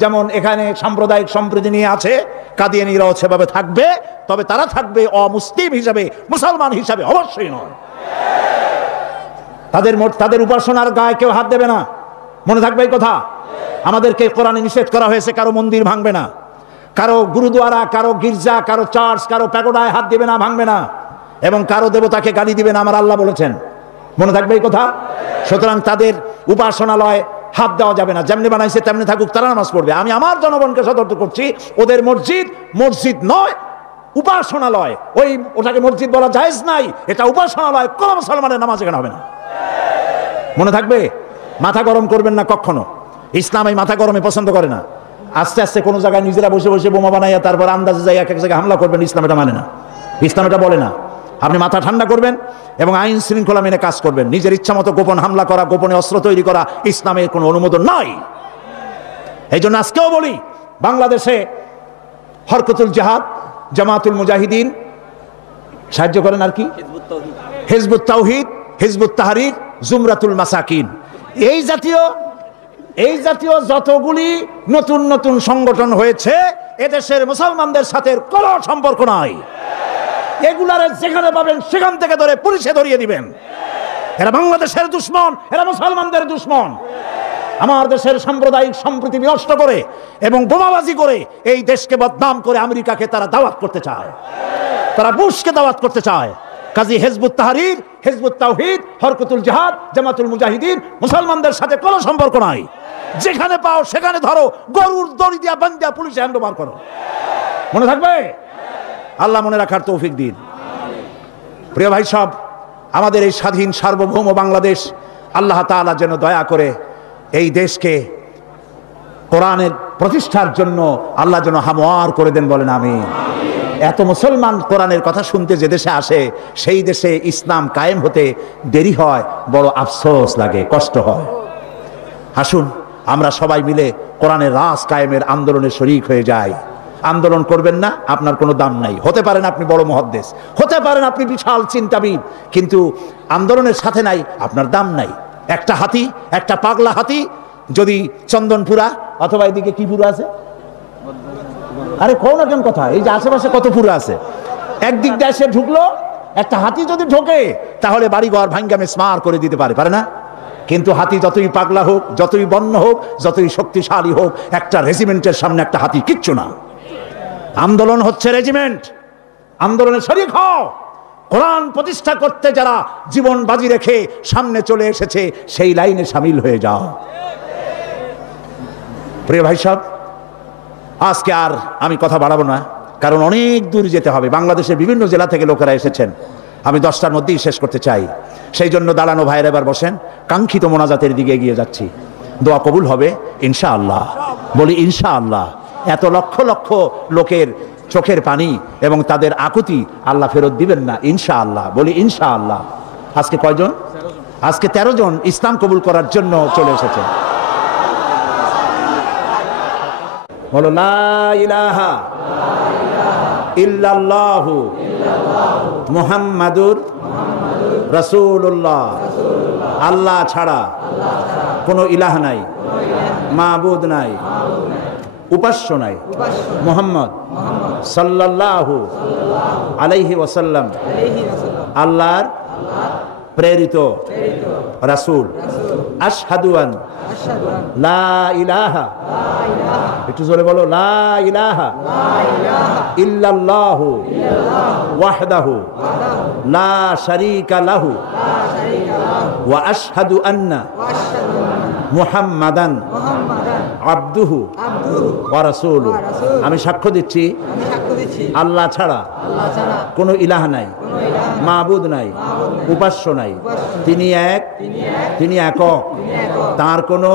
যেমন এখানে সাম্প্রদায়িক সম্প্রীতি নিয়ে আছে, কাদিয়ানীরাও সেভাবে থাকবে। তবে তারা থাকবে অমুসলিম হিসাবে, মুসলমান হিসাবে অবশ্যই নয়। তাদের উপাসনার গায়ে কেউ হাত দেবে না, মনে থাকবে এই কথা। আমাদেরকে কোরআনে নিষেধ করা হয়েছে কারো মন্দির ভাঙবে না, কারো গুরুদ্বারা, কারো গির্জা, কারো চার্চ, কারো প্যাগোডায় হাত দিবে না, ভাঙবে না, এবং কারো দেবতাকে গালি দিবে না, আমার আল্লাহ বলেছেন। মনে থাকবে এই কথা। সুতরাং তাদের উপাসনালয় হাত দেওয়া যাবে না, যেমনি বানাইছে তেমনি থাকুক, তারা নামাজ পড়বে। আমি আমার জনগণকে সতর্ক করছি, ওদের মসজিদ নয়, উপাসনালয়। ওটাকে মসজিদ বলা জায়েজ নাই, এটা উপাসনালয়। কোন মুসলমানের নামাজ এখানে হবে না, মনে থাকবে। মাথা গরম করবেন না কখনো। ইসলাম এই মাথা গরমে পছন্দ করে না। আস্তে আস্তে কোনো জায়গায় নিজেরা বসে বসে বোমা বানাইয়া তারপর আন্দাজে যাই এক জায়গায় হামলা করবেন, ইসলাম এটা মানে না, ইসলাম এটা বলে না। আপনি মাথা ঠান্ডা করবেন এবং আইন শৃঙ্খলা মেনে কাজ করবেন। নিজের ইচ্ছা মতো গোপন হামলা করা, গোপনে অস্ত্র তৈরি করা ইসলামের কোনো অনুমোদন নাই। এই জন্য আজকেও বলি, বাংলাদেশে হরকতুল জিহাদ, জামাতুল মুজাহিদিন সাহায্য করেন, আর কি হিজবুত তাওহীদ, হিজবুত তাহরীর, জুমরাতুল মাসাকিন, এই জাতীয় যতগুলি নতুন নতুন সংগঠন হয়েছে, এদেশের মুসলমানদের সাথে কোনো সম্পর্ক নাই। এগুলারে যেখানে পাবেন সেখান থেকে ধরে পুলিশে ধরিয়ে দিবেন। এরা বাংলাদেশের দুশ্মন, এরা মুসলমানদের দুশ্মন। আমার দেশের সাম্প্রদায়িক সম্প্রীতি বিনষ্ট করে এবং বোমাবাজি করে এই দেশকে বদনাম করে আমেরিকাকে তারা দাওয়াত করতে চায়, তারা বুশকে দাওয়াত করতে চায়। কাজী হিজবুত তাহরীর, হিজবুত তাওহীদ, হরকতুল জিহাদ, জামাতুল মুজাহিদিন মুসলমানদের সাথে কোনো সম্পর্ক নাই। যেখানে পাও সেখানে ধরো, গরুর দড়ি দিয়া বান্ধিয়া পুলিশে হ্যান্ড ওভার করো। মনে থাকবে। আল্লাহ মনে রাখার তৌফিক দিন। প্রিয় ভাই সব, আমাদের এই স্বাধীন সার্বভৌম বাংলাদেশ, আল্লাহ তাআলা যেন দয়া করে এই দেশকে কোরআনের প্রতিষ্ঠার জন্য আল্লাহ যেন হামওয়ার করে দেন, বলেন আমিন। এত মুসলমান কোরআনের কথা শুনতে যে দেশে আসে, সেই দেশে ইসলাম কায়েম হতে দেরি হয়, বড় আফসোস লাগে, কষ্ট হয়। আসুন আমরা সবাই মিলে কোরআনের রাজ কায়েমের আন্দোলনে শরীক হয়ে যাই। আন্দোলন করবেন না, আপনার কোনো দাম নাই। হতে পারেন আপনি বড় মুহাদ্দিস, হতে পারেন আপনি বিশাল চিন্তাবিদ, কিন্তু আন্দোলনের সাথে নাই, আপনার দাম নাই। একটা হাতি, একটা পাগলা হাতি যদি চন্দনপুরা অথবা এদিকে কি পুরা আছে, আরে কোন একজন কথা, এই যে আশেপাশে কত পুরো আছে, একদিক দিয়ে এসে ঢুকলো, একটা হাতি যদি ঢোকে তাহলে বাড়িঘর ভাঙ্গা মেসমার করে দিতে পারে, পারে না? কিন্তু হাতি যতই পাগলা হোক, যতই বন্য হোক, যতই শক্তিশালী হোক, একটা রেজিমেন্টের সামনে একটা হাতি কিচ্ছু না। আন্দোলন হচ্ছে রেজিমেন্ট, আন্দোলনের শরীক হও। কোরআন প্রতিষ্ঠা করতে যারা জীবন বাজি রেখে সামনে চলে এসেছে, সেই লাইনে সামিল হয়ে যাও। প্রিয় ভাই সাহেব, আজকে আর আমি কথা বাড়াবো না, কারণ অনেক দূর যেতে হবে। বাংলাদেশের বিভিন্ন জেলা থেকে লোকেরা এসেছেন, আমি 10টার মধ্যেই শেষ করতে চাই। সেই জন্য দাঁড়ানো ভাইয়ের এবার বসেন, কাঙ্ক্ষিত মোনাজাতের দিকে এগিয়ে যাচ্ছি। দোয়া কবুল হবে ইনশাআল্লাহ, বলি ইনশাআল্লাহ। এত লক্ষ লক্ষ লোকের চোখের পানি এবং তাদের আকুতি আল্লাহ ফেরত দিবেন না ইনশাআল্লাহ, বলি ইনশাআল্লাহ। আজকে কয়জন? আজকে 13 জন ইসলাম কবুল করার জন্য চলে এসেছে। বলো লা ইলাহা ইল্লাল্লাহু মুহাম্মাদুর রাসূলুল্লাহ। আল্লাহ ছাড়া কোনো ইলাহ নাই, মাবুদ নাই, উপাস্য নাই। মুহাম্মদ সাল্লাল্লাহু আলাইহি ওয়াসাল্লাম আল্লাহর প্রেরিত রাসূল। আশহাদু আন লা ইলাহা, একটু জোরে বলো, লা ইলাহা ইল্লাল্লাহু ওয়াহদাহু লা শারীকা লাহু ওয়া আশহাদু আন্না মুহাম্মাদান আবদুহু ওয়া রাসূলুহু। আমি সাক্ষ্য দিচ্ছি আল্লাহ ছাড়া কোনো ইলাহ নাই, মাবুদ নাই, উপাস্য নাই। তিনি এক, তিনি একক, তার কোনো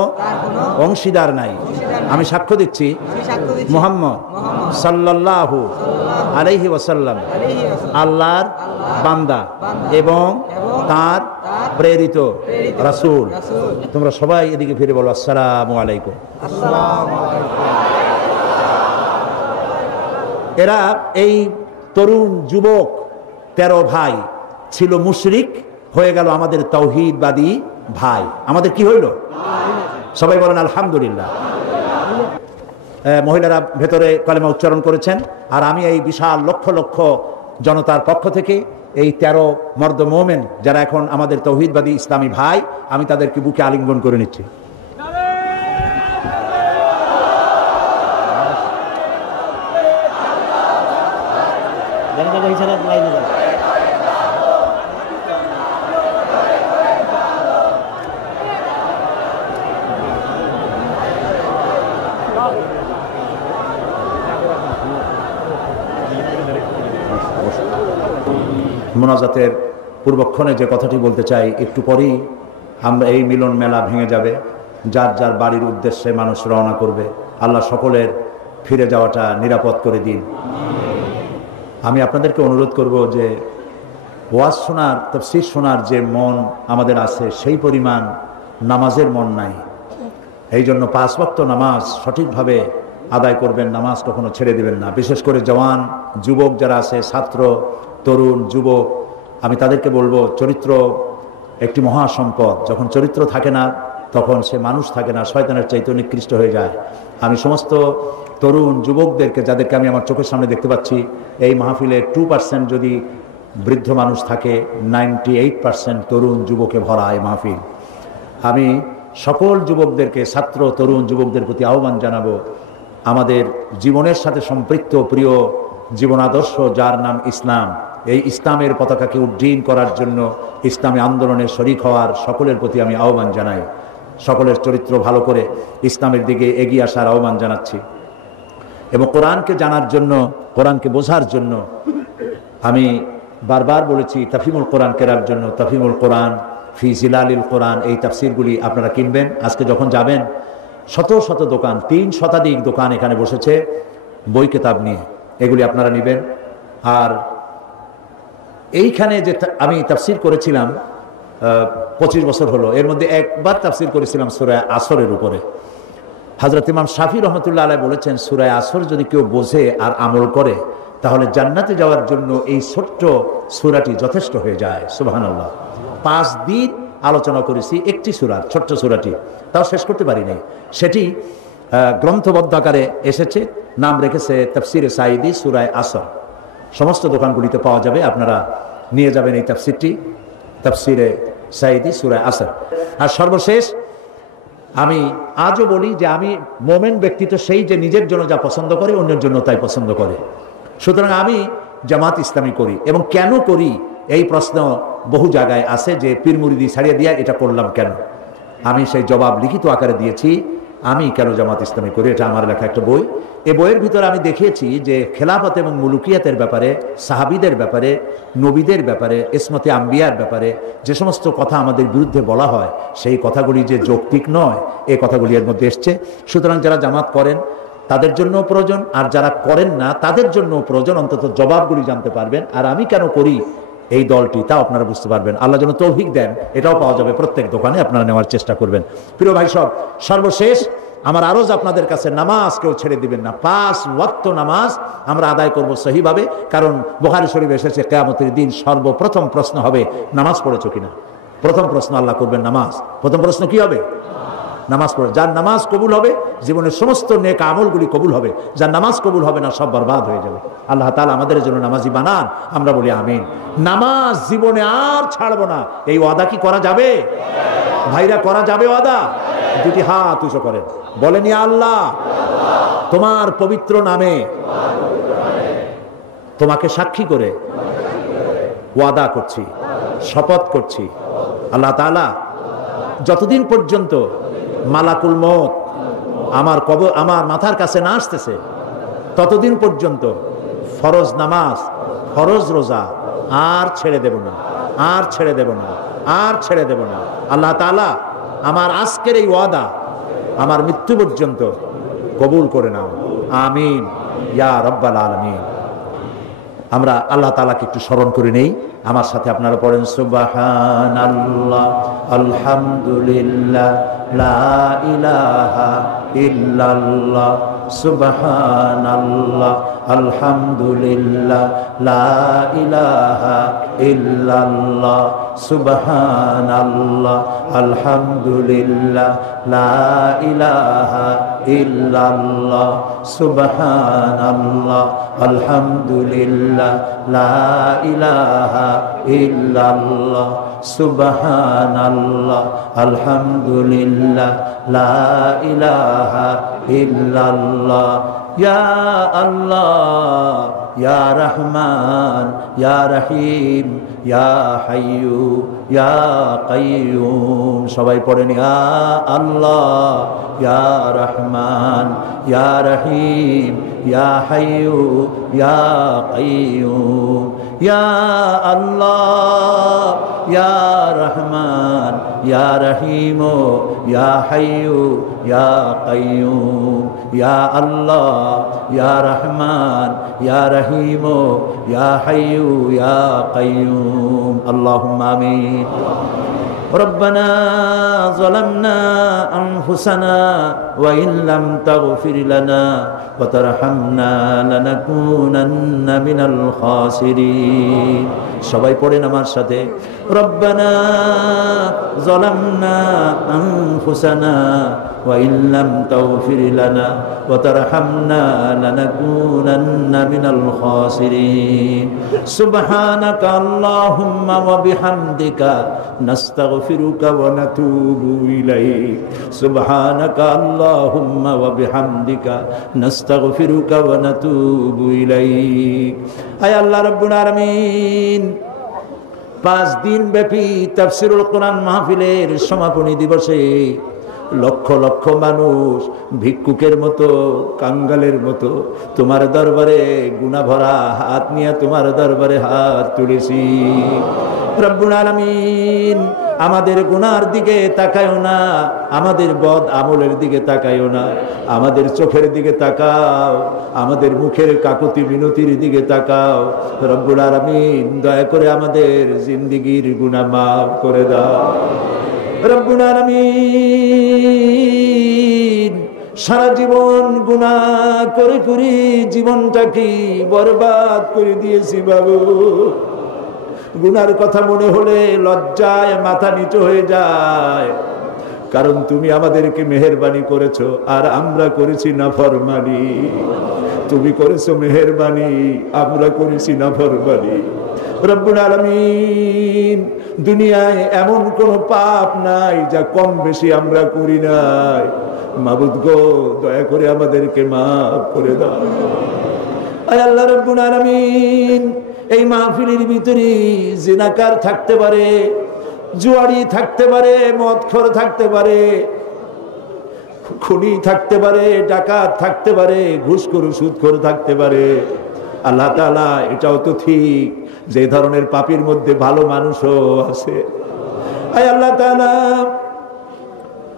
অংশীদার নাই। আমি সাক্ষ্য দিচ্ছি মুহাম্মদ সাল্লাল্লাহু আলাইহি ওয়াসাল্লাম আল্লাহর বান্দা এবং তার প্রেরিত রাসূল। তোমরা সবাই এদিকে ফিরে বলো আসসালামু আলাইকুম। এরা এই তরুণ যুবক 13 ভাই ছিল মুশরিক, হয়ে গেল আমাদের তাওহীদবাদী ভাই। আমাদের কি হইল? সবাই বলেন আলহামদুলিল্লাহ। মহিলারা ভেতরে কলেমা উচ্চারণ করেছেন, আর আমি এই বিশাল লক্ষ লক্ষ জনতার পক্ষ থেকে এই 13 মর্দ মোমেন যারা এখন আমাদের তাওহীদবাদী ইসলামী ভাই, আমি তাদেরকে বুকে আলিঙ্গন করে নিচ্ছি। মোনাজাতের পূর্বক্ষণে যে কথাটি বলতে চাই, একটু পরেই আমরা এই মিলন মেলা ভেঙে যাবে, যার যার বাড়ির উদ্দেশ্যে মানুষ রওনা করবে। আল্লাহ সকলের ফিরে যাওয়াটা নিরাপদ করে দিন। আমি আপনাদেরকে অনুরোধ করব যে ওয়াজ শোনার, তাফসীর শোনার যে মন আমাদের আছে, সেই পরিমাণ নামাজের মন নাই। এই জন্য 5 ওয়াক্ত নামাজ সঠিকভাবে আদায় করবেন, নামাজ কখনো ছেড়ে দেবেন না। বিশেষ করে জওয়ান যুবক যারা আছে, ছাত্র, তরুণ, যুবক, আমি তাদেরকে বলবো, চরিত্র একটি মহাসম্পদ। যখন চরিত্র থাকে না, তখন সে মানুষ থাকে না, শয়তানের চাইতে নিকৃষ্ট হয়ে যায়। আমি সমস্ত তরুণ যুবকদেরকে, যাদেরকে আমি আমার চোখের সামনে দেখতে পাচ্ছি, এই মাহফিলে 2% যদি বৃদ্ধ মানুষ থাকে, 98% তরুণ যুবকে ভরা এই মাহফিল। আমি সকল যুবকদেরকে, ছাত্র, তরুণ যুবকদের প্রতি আহ্বান জানাবো, আমাদের জীবনের সাথে সম্পৃক্ত প্রিয় জীবন আদর্শ যার নাম ইসলাম, এই ইসলামের পতাকাকে উড্ডীন করার জন্য ইসলামী আন্দোলনে শরীক হওয়ার সকলের প্রতি আমি আহ্বান জানাই। সকলের চরিত্র ভালো করে ইসলামের দিকে এগিয়ে আসার আহ্বান জানাচ্ছি। এবং কোরআনকে জানার জন্য, কোরআনকে বোঝার জন্য আমি বারবার বলেছি, তাফহিমুল কোরআন কেরার জন্য তাফহিমুল কোরআন ফি জিলালিল কোরআন, এই তাফসিরগুলি আপনারা কিনবেন। আজকে যখন যাবেন, শত শত দোকান, 3 শতাধিক দোকান এখানে বসেছে বই কিতাব নিয়ে, এগুলি আপনারা নেবেন। আর এইখানে যে আমি তাফসির করেছিলাম 25 বছর হলো, এর মধ্যে একবার তাফসির করেছিলাম সূরা আসরের উপরে। হযরত ইমাম শাফি রহমতুল্লাহ আলাইহি বলেছেন, সূরা আসর যদি কেউ বোঝে আর আমল করে, তাহলে জান্নাতে যাওয়ার জন্য এই ছোট্ট সূরাটি যথেষ্ট হয়ে যায়। সুবহানাল্লাহ। 5 দিন আলোচনা করেছি একটি সূরার, ছোট্ট সূরাটি, তাও শেষ করতে পারিনি। সেটি গ্রন্থবদ্ধ আকারে এসেছে, নাম রেখেছে তাফসিরে সাঈদী সূরা আসর। সমস্ত দোকানগুলিতে পাওয়া যাবে, আপনারা নিয়ে যাবেন এই তাফসিরটি। তাফসিরে সাইদি সূরা আসর। আর সর্বশেষ আমি আজও বলি যে আমি মোমেন ব্যক্তি তো সেই যে নিজের জন্য যা পছন্দ করে অন্যের জন্য তাই পছন্দ করে। সুতরাং আমি জামাত ইসলামী করি, এবং কেন করি এই প্রশ্ন বহু জায়গায় আছে যে পীর মুরিদি ছাড়িয়ে দিয়া এটা করলাম কেন। আমি সেই জবাব লিখিত আকারে দিয়েছি। আমি কেন জামাত ইসলামী করি, এটা আমার লেখা একটা বই। এই বইয়ের ভিতরে আমি দেখিয়েছি যে খেলাফত এবং মুলুকিয়াতের ব্যাপারে, সাহাবিদের ব্যাপারে, নবীদের ব্যাপারে, ইসমতে আম্বিয়ার ব্যাপারে যে সমস্ত কথা আমাদের বিরুদ্ধে বলা হয় সেই কথাগুলি যে যৌক্তিক নয়, এই কথাগুলি এর মধ্যে এসছে। সুতরাং যারা জামাত করেন তাদের জন্য প্রয়োজন, আর যারা করেন না তাদের জন্য প্রয়োজন, অন্তত জবাবগুলি জানতে পারবেন। আর আমি কেন করি এই দলটি তাও আপনারা বুঝতে পারবেন। আল্লাহ যেন তৌফিক দেন, এটাও পাওয়া যাবে প্রত্যেক দোকানে, আপনারা নেওয়ার চেষ্টা করবেন। প্রিয় ভাই সব, সর্বশেষ আমার আরজ আপনাদের কাছে, নামাজ কেউ ছেড়ে দিবেন না। 5 ওয়াক্ত নামাজ আমরা আদায় করব সহিভাবে, কারণ বুখারী শরীফে এসেছে কিয়ামতের দিন সর্বপ্রথম প্রশ্ন হবে নামাজ পড়েছো কিনা। প্রথম প্রশ্ন আল্লাহ করবেন নামাজ। প্রথম প্রশ্ন কি হবে? নামাজ পড়ে। যার নামাজ কবুল হবে জীবনের সমস্ত নেক আমলগুলি কবুল হবে, যার নামাজ কবুল হবে না সব বরবাদ হয়ে যাবে। আল্লাহ তাআলা আমাদের জন্য নামাজি বানান, আমরা বলি আমিন। নামাজ জীবনে আর ছাড়বো না, এই ওয়াদা কি করা যাবে ভাইরা? করা যাবে ওয়াদা? দুটি হাত উঁচু করেন, বলেন ইয়া আল্লাহ, তোমার পবিত্র নামে তোমাকে সাক্ষী করে ওয়াদা করছি, শপথ করছি, আল্লাহ তাআলা যতদিন পর্যন্ত মালাকুল মউত আমার মাথার কাছে না আসতেছে ততদিন পর্যন্ত ফরজ নামাজ, ফরজ রোজা আর ছেড়ে দেব না, আর ছেড়ে দেব না, আর ছেড়ে দেব না। আল্লাহ তাআলা আমার আজকের এই ওয়াদা আমার মৃত্যু পর্যন্ত কবুল করে নাও, আমিন ইয়া রাব্বাল আলামিন। আমরা আল্লাহ তাআলাকে একটু স্মরণ করে নেই, আমার সাথে আপনারা পড়েন সুবহানাল্লাহ, আলহামদুলিল্লাহ, লা ইলাহা ইল্লাল্লাহ, সুবহানাল্লাহ, আলহামদুলিল্লাহ, লা ইলাহা ইল্লাল্লাহ, সুবহানাল্লাহ, আলহামদুলিল্লাহ, লা ইলাহা ইল্লাল্লাহ, সুবহানাল্লাহ, আলহামদুলিল্লাহ, লা ইলাহা ইল্লাল্লাহ, সুবহানাল্লাহ, আলহামদুলিল্লাহ, লা ইলাহা ইল্লাল্লাহ। ইয়া আল্লাহ, ইয়া রহমান, ইয়া রহিম, ইয়া হাইয়ু, ইয়া কাইয়ুম। সবাই পড়েন ইয়া আল্লাহ, ইয়া রহমান, ইয়া রহিম, ইয়া হাইয়ু, ইয়া কাইয়ুম। ইয়া আল্লাহ, ইয়া রহমান, ইয়া রহিম, ইয়া হাইয়ু, ইয়া কাইয়ুম। ইয়া আল্লাহ, ইয়া রহমান, ইয়া রহিম, ইয়া হাইয়ু, ইয়া কাইয়ুম। আল্লাহুম্মা আমিন। ربنا ظلمنا أنفسنا وإن لم تغفر لنا وترحمنا لنكونن من الخاسرين। সবাই পড়েন আমার সাথে, ربنا ظلمنا أنفسنا وإن لم تغفر لنا وترحمنا لنكونن من الخاسرين سبحانك اللهم وبحمدك نستغفرك ونتوب إليك سبحانك اللهم وبحمدك نستغفرك ونتوب إليك أي الله رب العالمين 5 দিন ব্যাপী তাফসীরুল কোরআন মাহফিলের সমাপনী দিবসে লক্ষ লক্ষ মানুষ ভিক্ষুকের মতো, কাঙ্গালের মতো তোমার দরবারে গুনাহ ভরা হাত নিয়ে তোমার দরবারে হাত তুলেছি। রব্বুল আলামিন, আমাদের গুনার দিকে তাকায়ও না, আমাদের বদ আমলের দিকে তাকায়ও না, আমাদের চোখের দিকে তাকাও, আমাদের মুখের কাকুতি মিনতির দিকে তাকাও। রব্বুল আলামিন, দয়া করে আমাদের জিন্দেগীর গুনাহ মাফ করে দাও। রব্বুল আলামিন, সারা জীবন গুনাহ করে করে জীবনটাকে বরবাদ করে দিয়েছি বাবু। গুনার কথা মনে হলে লজ্জায় মাথা নিচু হয়ে যায়, কারণ তুমি আমাদেরকে মেহেরবানি করেছো আর আমরা করেছি নাফরমানি। তুমি করেছো মেহেরবানি, আমরা করেছি নাফরমানি। রব্বুল আলামিন, দুনিয়ায় এমন কোন পাপ নাই যা কম বেশি আমরা করি নাই। মাবুদ গো, দয়া করে আমাদেরকে মাফ করে দাও। আয় আল্লাহ রব্বুল আলামিন, এই মাহফিলের ভিতরে জিনাকার থাকতে পারে, জুয়ারি থাকতে পারে, মদখোর থাকতে পারে, খুনি থাকতে পারে, ডাকাত থাকতে পারে, ঘুষখোর সুদখোর থাকতে পারে। আল্লাহ তাআলা, এটাও তো ঠিক যে ধরনের পাপীর মধ্যে ভালো মানুষও আছে। আয় আল্লাহ তাআলা,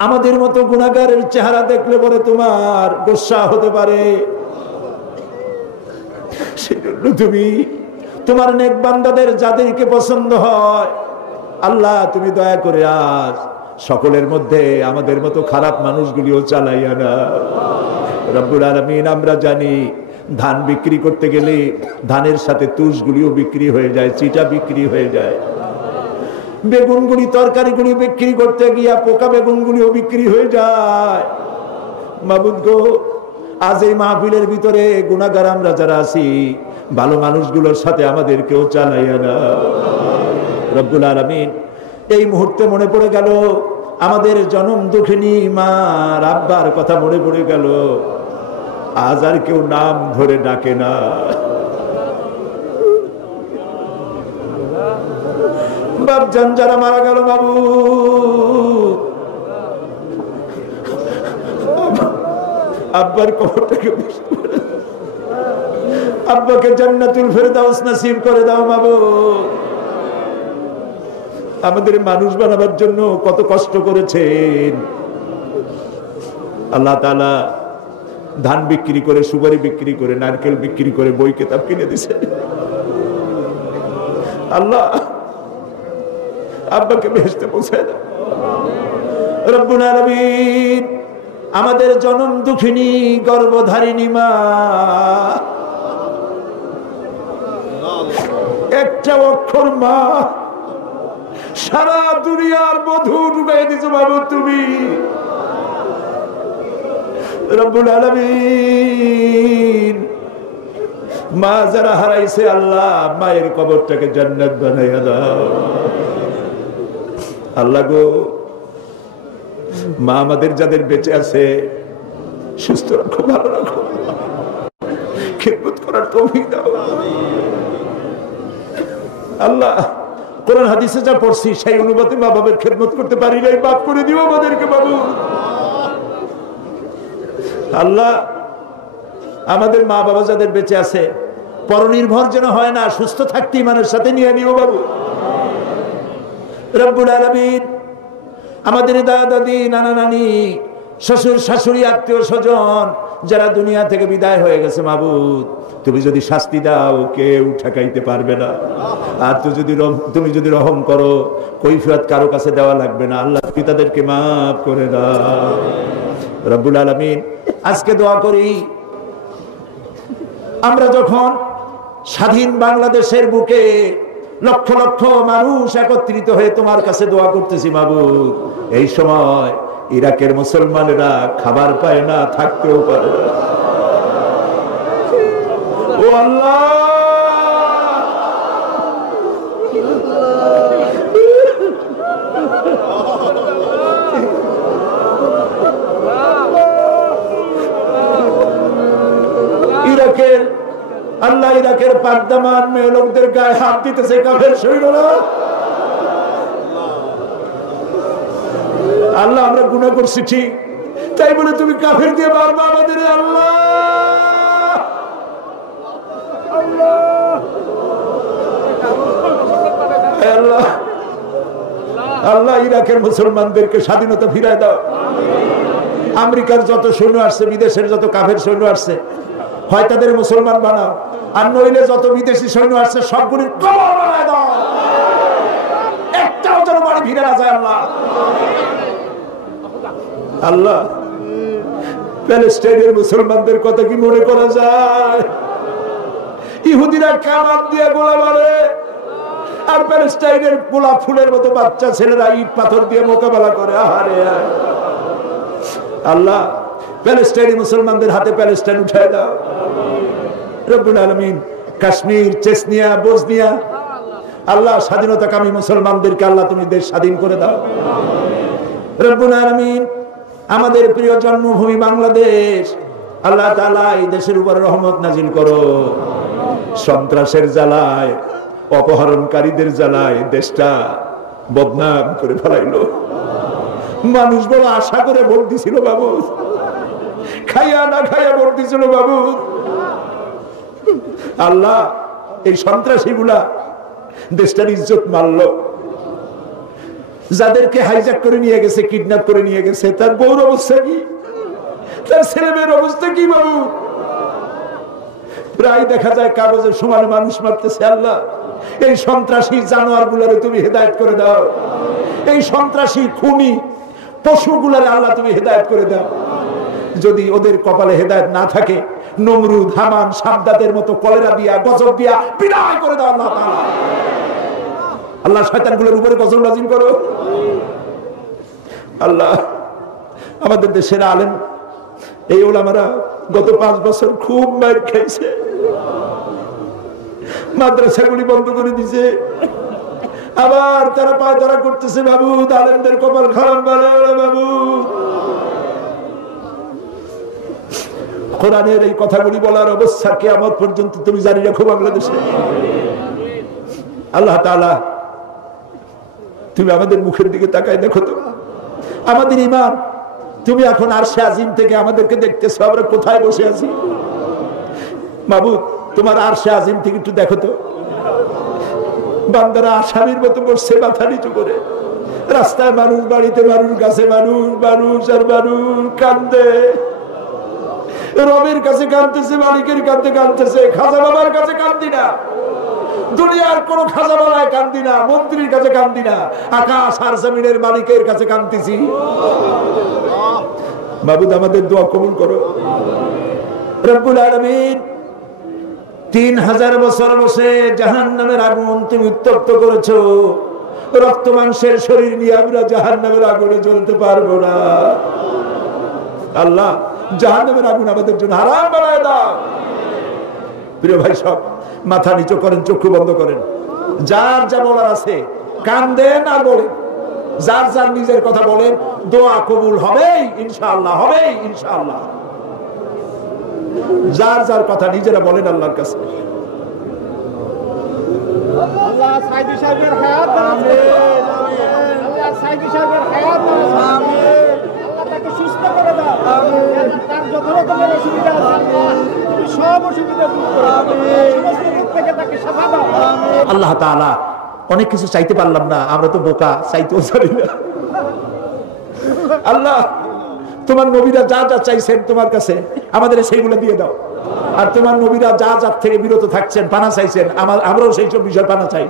আমাদের মতো গুনাহগারের চেহারা দেখলে পরে তোমার গোসা হতে পারে। সেজন্য তুমি তোমার নেক বান্দাদের যাদেরকে পছন্দ হয়, আল্লাহ তুমি দয়া করে আজ সকলের মধ্যে আমাদের মতো খারাপ মানুষগুলিও চালাইয়া না। রব্বুল আলামিন, আমরা জানি ধান বিক্রি করতে গেলে ধানের সাথে তুষগুলিও বিক্রি হয়ে যায়, চিটা বিক্রি হয়ে যায়। বেগুনগুলি, তরকারিগুলি বিক্রি করতে গিয়া পোকা বেগুনগুলিও বিক্রি হয়ে যায়। মাবুদ গো, আজ এই মাহফিলের ভিতরে গুনাহগার আমরা যারা আছি, ভালো মানুষগুলোর সাথে আমাদেরকেও চালাইয়া না। রব্বুল আলামিন, এই মুহূর্তে মনে পড়ে গেল আমাদের জনম দুঃখিনী মা আব্বার কথা মনে পড়ে গেল। আজ আর কেউ নাম ধরে ডাকে না। বাপজান যারা মারা গেল, বাবু আব্বার কবরটাকে, আব্বাকে জান্নাতুল ফেরদাউস নসিব করে দাও মাবুদ। আমাদের মানুষ বানাবার জন্য কত কষ্ট করেছেন আল্লাহ তাআলা। ধান বিক্রি করে, সুপারি বিক্রি করে, নারকেল বিক্রি করে বই কিতাব কিনে দিছে। আল্লাহ আব্বাকে বেহেশতে পৌঁছায় দাও। রব্বুল আলামিন, আমাদের জনম দুঃখিনী গর্ভধারিণী মা, একটা অক্ষর মা, সারা দুনিয়ার মধু ঢুকাই দিছো বাবু তুমি। রব্বুল আলামিন, মা যারা হারাইছে, আল্লাহ মায়ের কবরটাকে জান্নাত বানাইয়া দাও। আল্লাহ গো, মা আমাদের যাদের বেঁচে আছে সুস্থ রাখো, ভালো রাখো, খিদমত করার তৌফিক দাও। আল্লাহ, কোরআন হাদিসে যা পড়ছি সেই অনুপাতে মা বাবার খিদমত করতে পারি নাই, মাফ করে দিও আমাদেরকে বাবু। আল্লাহ, আমাদের মা বাবা যাদের বেঁচে আছে পরনির্ভর যেন হয় না, সুস্থ থাকতে ইমানের সাথে নিয়ে নিও বাবু। রব্বুল আলামিন, আমাদের দাদা দাদি, নানা নানি, শ্বশুর শাশুড়ি, আত্মীয় স্বজন যারা দুনিয়া থেকে বিদায় হয়ে গেছে, মাবুদ তুমি যদি শাস্তি দাও কেউ ঠেকাইতে পারবে না। আর তুমি যদি রহম করো, কৈফিয়ত কারো কাছে দেওয়া লাগবে না। আল্লাহ তুমি তাদেরকে মাফ করে দাও। রব্বুল আলামিন, আজকে দোয়া করি, আমরা যখন স্বাধীন বাংলাদেশের বুকে লক্ষ লক্ষ মানুষ একত্রিত হয়ে তোমার কাছে দোয়া করতেছি মাবুদ, এই সময় ইরাকের মুসলমানেরা খাবার পায় না, থাকতেও পারে না। ও আল্লাহ, ইরাকের আল্লাহ, ইরাকের পাকদামান মেয়ে লোকদের গায়ে হাত দিতেছে কাফের সৈন্যরা। আল্লাহ, আমরা গুনাহ করছি ঠিক, তাই বলে তুমি কাফের দিয়ে মারবা আমাদের। আল্লাহ আল্লাহ আল্লাহ, ইরাকের মুসলমানদেরকে স্বাধীনতা ফিরায় দাও। আমেরিকার যত সৈন্য আসছে, বিদেশের যত কাফের সৈন্য আসছে, হয় তাদের মুসলমান বানাও, আর নইলে যত বিদেশি সৈন্য আসছে সবগুলি কবর বানায় দাও, একটাও যেন বাড়ি ফিরে না যায়। আল্লাহ আল্লাহ, প্যালেস্টাইনের মুসলমানদের কথা কি মনে করা যায়? ইহুদিরা কামান দিয়ে গোলা মারে, আর প্যালেস্টাইনের গোলাপ ফুলের মতো বাচ্চা ছেলেরা ইট পাথর দিয়ে মোকাবেলা করে। আহারে আল্লাহ, প্যালেস্টাইনি মুসলমানদের হাতে প্যালেস্টাইন উঠায় দাও। রব্বুল আলামিন, কাশ্মীর, চেচনিয়া, বসনিয়া, আল্লাহ স্বাধীনতাকামী মুসলমানদেরকে আল্লাহ তুমি দেশ স্বাধীন করে দাও রব্বুল আলামিন। আমাদের প্রিয় জন্মভূমি বাংলাদেশ, আল্লাহ তাআলা এই দেশের উপর রহমত নাজিল করো। সন্ত্রাসের জ্বালায়, অপহরণকারীদের জ্বালায় দেশটা বদনাম করে ফেলাইলো। মানুষ বড় আশা করে ভোট দিছিল বাবু, খাইয়া না খাইয়া ভোট দিছিল বাবু। আল্লাহ এই সন্ত্রাসী গুলা দেশটার ইজ্জত মারলো। যাদেরকে হাইজ্যাক করে নিয়ে গেছে, কিডন্যাপ করে নিয়ে গেছে, তার বউর অবস্থা কি, তার ছেলে মেয়ের অবস্থা কি বাবু? প্রায় দেখা যায় কাগজের সমান মানুষ মারতেছে। আল্লাহ এই সন্ত্রাসী জানোয়ার গুলারে তুমি হেদায়েত করে দাও। এই সন্ত্রাসী খুনি পশু গুলারে আল্লাহ তুমি হেদায়েত করে দাও। যদি ওদের কপালে হেদায়েত না থাকে, নমরুদ, হামান, সাদ্দাতের মতো কলেরা দিয়া, গজব দিয়া বিদায় করে দাও আল্লাহ তাআলা। আল্লাহ শয়তানগুলোর উপরে গজব নাজিল করো। আল্লাহ আমাদের দেশের আলেম এই ওলামারা গত 5 বছর খুব মার খাইছে, মাদ্রাসাগুলি বন্ধ করে দিছে, আবার তারা পায়তারা করতেছে বাবু। আলেমদের কপাল খারাপ বাবু। কোরআনের এই কথাগুলি বলার অবস্থা কিয়ামত পর্যন্ত তুমি জারি রাখো বাংলাদেশে। আল্লাহ তাআলা তুমি আমাদের মুখের দিকে তাকায় দেখো তো, আমাদের ঈমান তুমি এখন আরশে আজিম থেকে আমাদেরকে দেখতেছো, আমরা কোথায় বসে আছি মাবুদ? তোমার আরশে আজিম থেকে একটু দেখো তো, বান্দারা আসামির মতো বসছে মাথা নিচু করে। রাস্তায় মানুষ, বাড়িতে মানুষ, গাছে মানুষ, মানুষ আর মানুষ কান্দে। রবের কাছে কাঁদতেছে, মালিকের কাছে কাঁদতেছে। খাজা বাবার কাছে কান্দি না, দুনিয়ার কোন খাজা বাবায় কান্দি না, মন্ত্রীর কাছে কান্দি না, আকাশ আর জমিনের মালিকের কাছে কাঁদতেছি। মাবুদ আমাদের দোয়া কবুল করো রব্বুল আলামিন। 3000 বছর বসে জাহান্নামের আগুন তুমি উত্তপ্ত করেছো। রক্ত মাংসের শরীর নিয়ে আমরা জাহান্নামের আগুনে জ্বলতে পারবো না। আল্লাহ জাহান্নামের আগুন আমাদের জন্য হারাম বানায় দাও। প্রিয় ভাই সব মাথা নিচু করেন, চক্ষু বন্ধ করেন। যার যা বলার আছে কান দেন আর বলেন। যার যার নিজের কথা বলেন, দোয়া কবুল হবেই ইনশাআল্লাহ, হবেই ইনশাআল্লাহ। যার যার কথা নিজেরা বলেন আল্লাহর কাছে। আল্লাহ সাইদি সাহেবের হায়াত দান করুন। আল্লাহ সাইদি সাহেবের হায়াত দান করুন। আল্লাহ তাকে সুস্থ করে দাও। তার যত রকমের অসুবিধা আছে আল্লাহ তুমি সব অসুবিধা দূর করো। সমস্ত রোগ থেকে তাকে শিফা দাও। আল্লাহ তাআলা অনেক কিছু চাইতে পারলাম না, আমরা তো বোকা, চাইতেও জানি না। আল্লাহ তোমার নবীরা যা যা চাইছেন তোমার কাছে, আমাদের সেইগুলো দিয়ে দাও। আর তোমার নবীরা যা যা থেকে বিরত থাকছেন, পানা চাইছেন, আমরাও সেই সব বিষয় পানা চাই।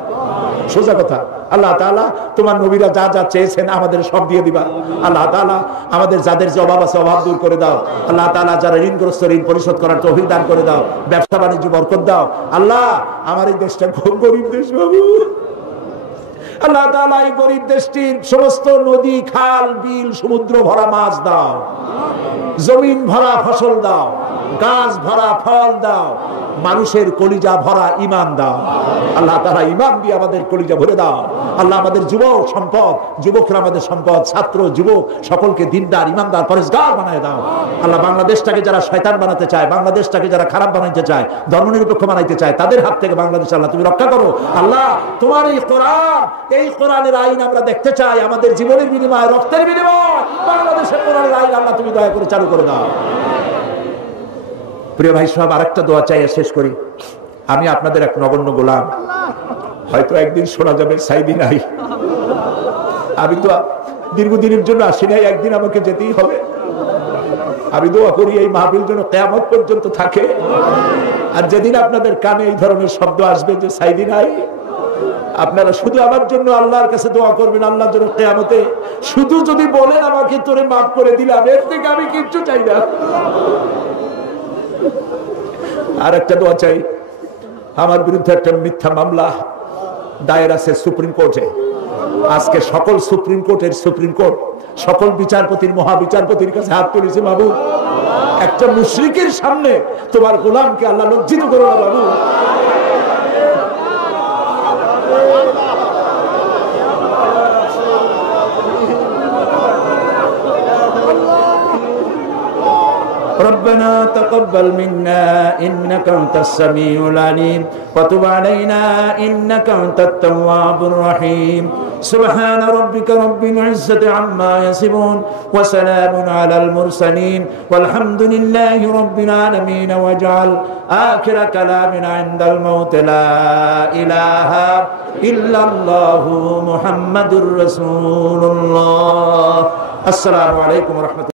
সোজা কথা। আল্লাহ তাআলা তোমার নবীরা যা যা চেয়েছেন আমাদের সব দিয়ে দিবা। আল্লাহ তাআলা আমাদের যাদের যে অভাব আছে অভাব দূর করে দাও। আল্লাহ তাআলা যারা ঋণগ্রস্ত ঋণ পরিশোধ করার তৌফিক দান করে দাও। ব্যবসা বাণিজ্য বরকত দাও। আল্লাহ আমার এই দেশটা খুব গরিব দেশ বাবু। আল্লাহ তাআলা এই গরিব দেশটির সমস্ত নদী, খাল, বিল, সমুদ্র ভরা মাছ দাও, জমিন ভরা ফসল দাও, গাছ ভরা ফল দাও, মানুষের কলিজা ভরা ঈমান দাও। আল্লাহ তাআলা ঈমান দিয়ে আমাদের কলিজা ভরে দাও। আল্লাহ আমাদের যুবক সম্পদ, যুবকরা আমাদের সম্পদ, ছাত্র যুবক সকলকে দিনদার, ঈমানদার, পরেশগার বানায় দাও। আল্লাহ বাংলাদেশটাকে যারা শয়তান বানাতে চায়, বাংলাদেশটাকে যারা খারাপ বানাইতে চায়, ধর্মনিরপেক্ষ বানাইতে চায়, তাদের হাত থেকে বাংলাদেশ আল্লাহ তুমি রক্ষা করো। আল্লাহ তোমার এই কোরআন, এই কোরআনের আইন আমরা দেখতে চাই। আমাদের জীবনের বিনিময়ে, রক্তের বিনিময়ে বাংলাদেশের কোরআনের আইন আল্লাহ তুমি দয়া করে চালু করে দাও। প্রিয় ভাই সব আরেকটা দোয়া চাই শেষ করি। আমি আপনাদের এক নগণ্য গোলাম, হয়তো একদিন শোনা যাবে সাইদি নাই। আমি তো দীর্ঘদিনের জন্য আসি নাই, একদিন আমাকে যেতেই হবে। আমি দোয়া করি এই মাহফিল যেন কিয়ামত পর্যন্ত থাকে। আর যেদিন আপনাদের কানে এই ধরনের শব্দ আসবে যে সাইদি নাই, আপনারা শুধু আমার জন্য আল্লাহর কাছে দোয়া করবেন। আল্লাহ যেন কিয়ামতে শুধু যদি বলেন আমাকে তোরে মাফ করে দিলাম, এর থেকে আমি কিচ্ছু চাই না। আর একটা দোয়া চাই, আমার বিরুদ্ধে একটা মিথ্যা মামলা দায়ের আছে সুপ্রিম কোর্টে। আজকে সকল সুপ্রিম কোর্টের সুপ্রিম কোর্ট সকল বিচারপতির, মহাবিচারপতির কাছে হাত তুলেছে। বাবু একটা মুশরিকের সামনে তোমার গোলামকে আল্লাহ লজ্জিত করো না বাবু। ربنا تقبل منا إنك أنت السميع العليم وتب علينا إنك أنت التواب الرحيم سبحان ربك رب العزة عما يصفون وسلام على المرسلين والحمد لله رب العالمين واجعل آخر كلامنا عند الموت لا إله إلا الله محمد رسول الله السلام عليكم ورحمة الله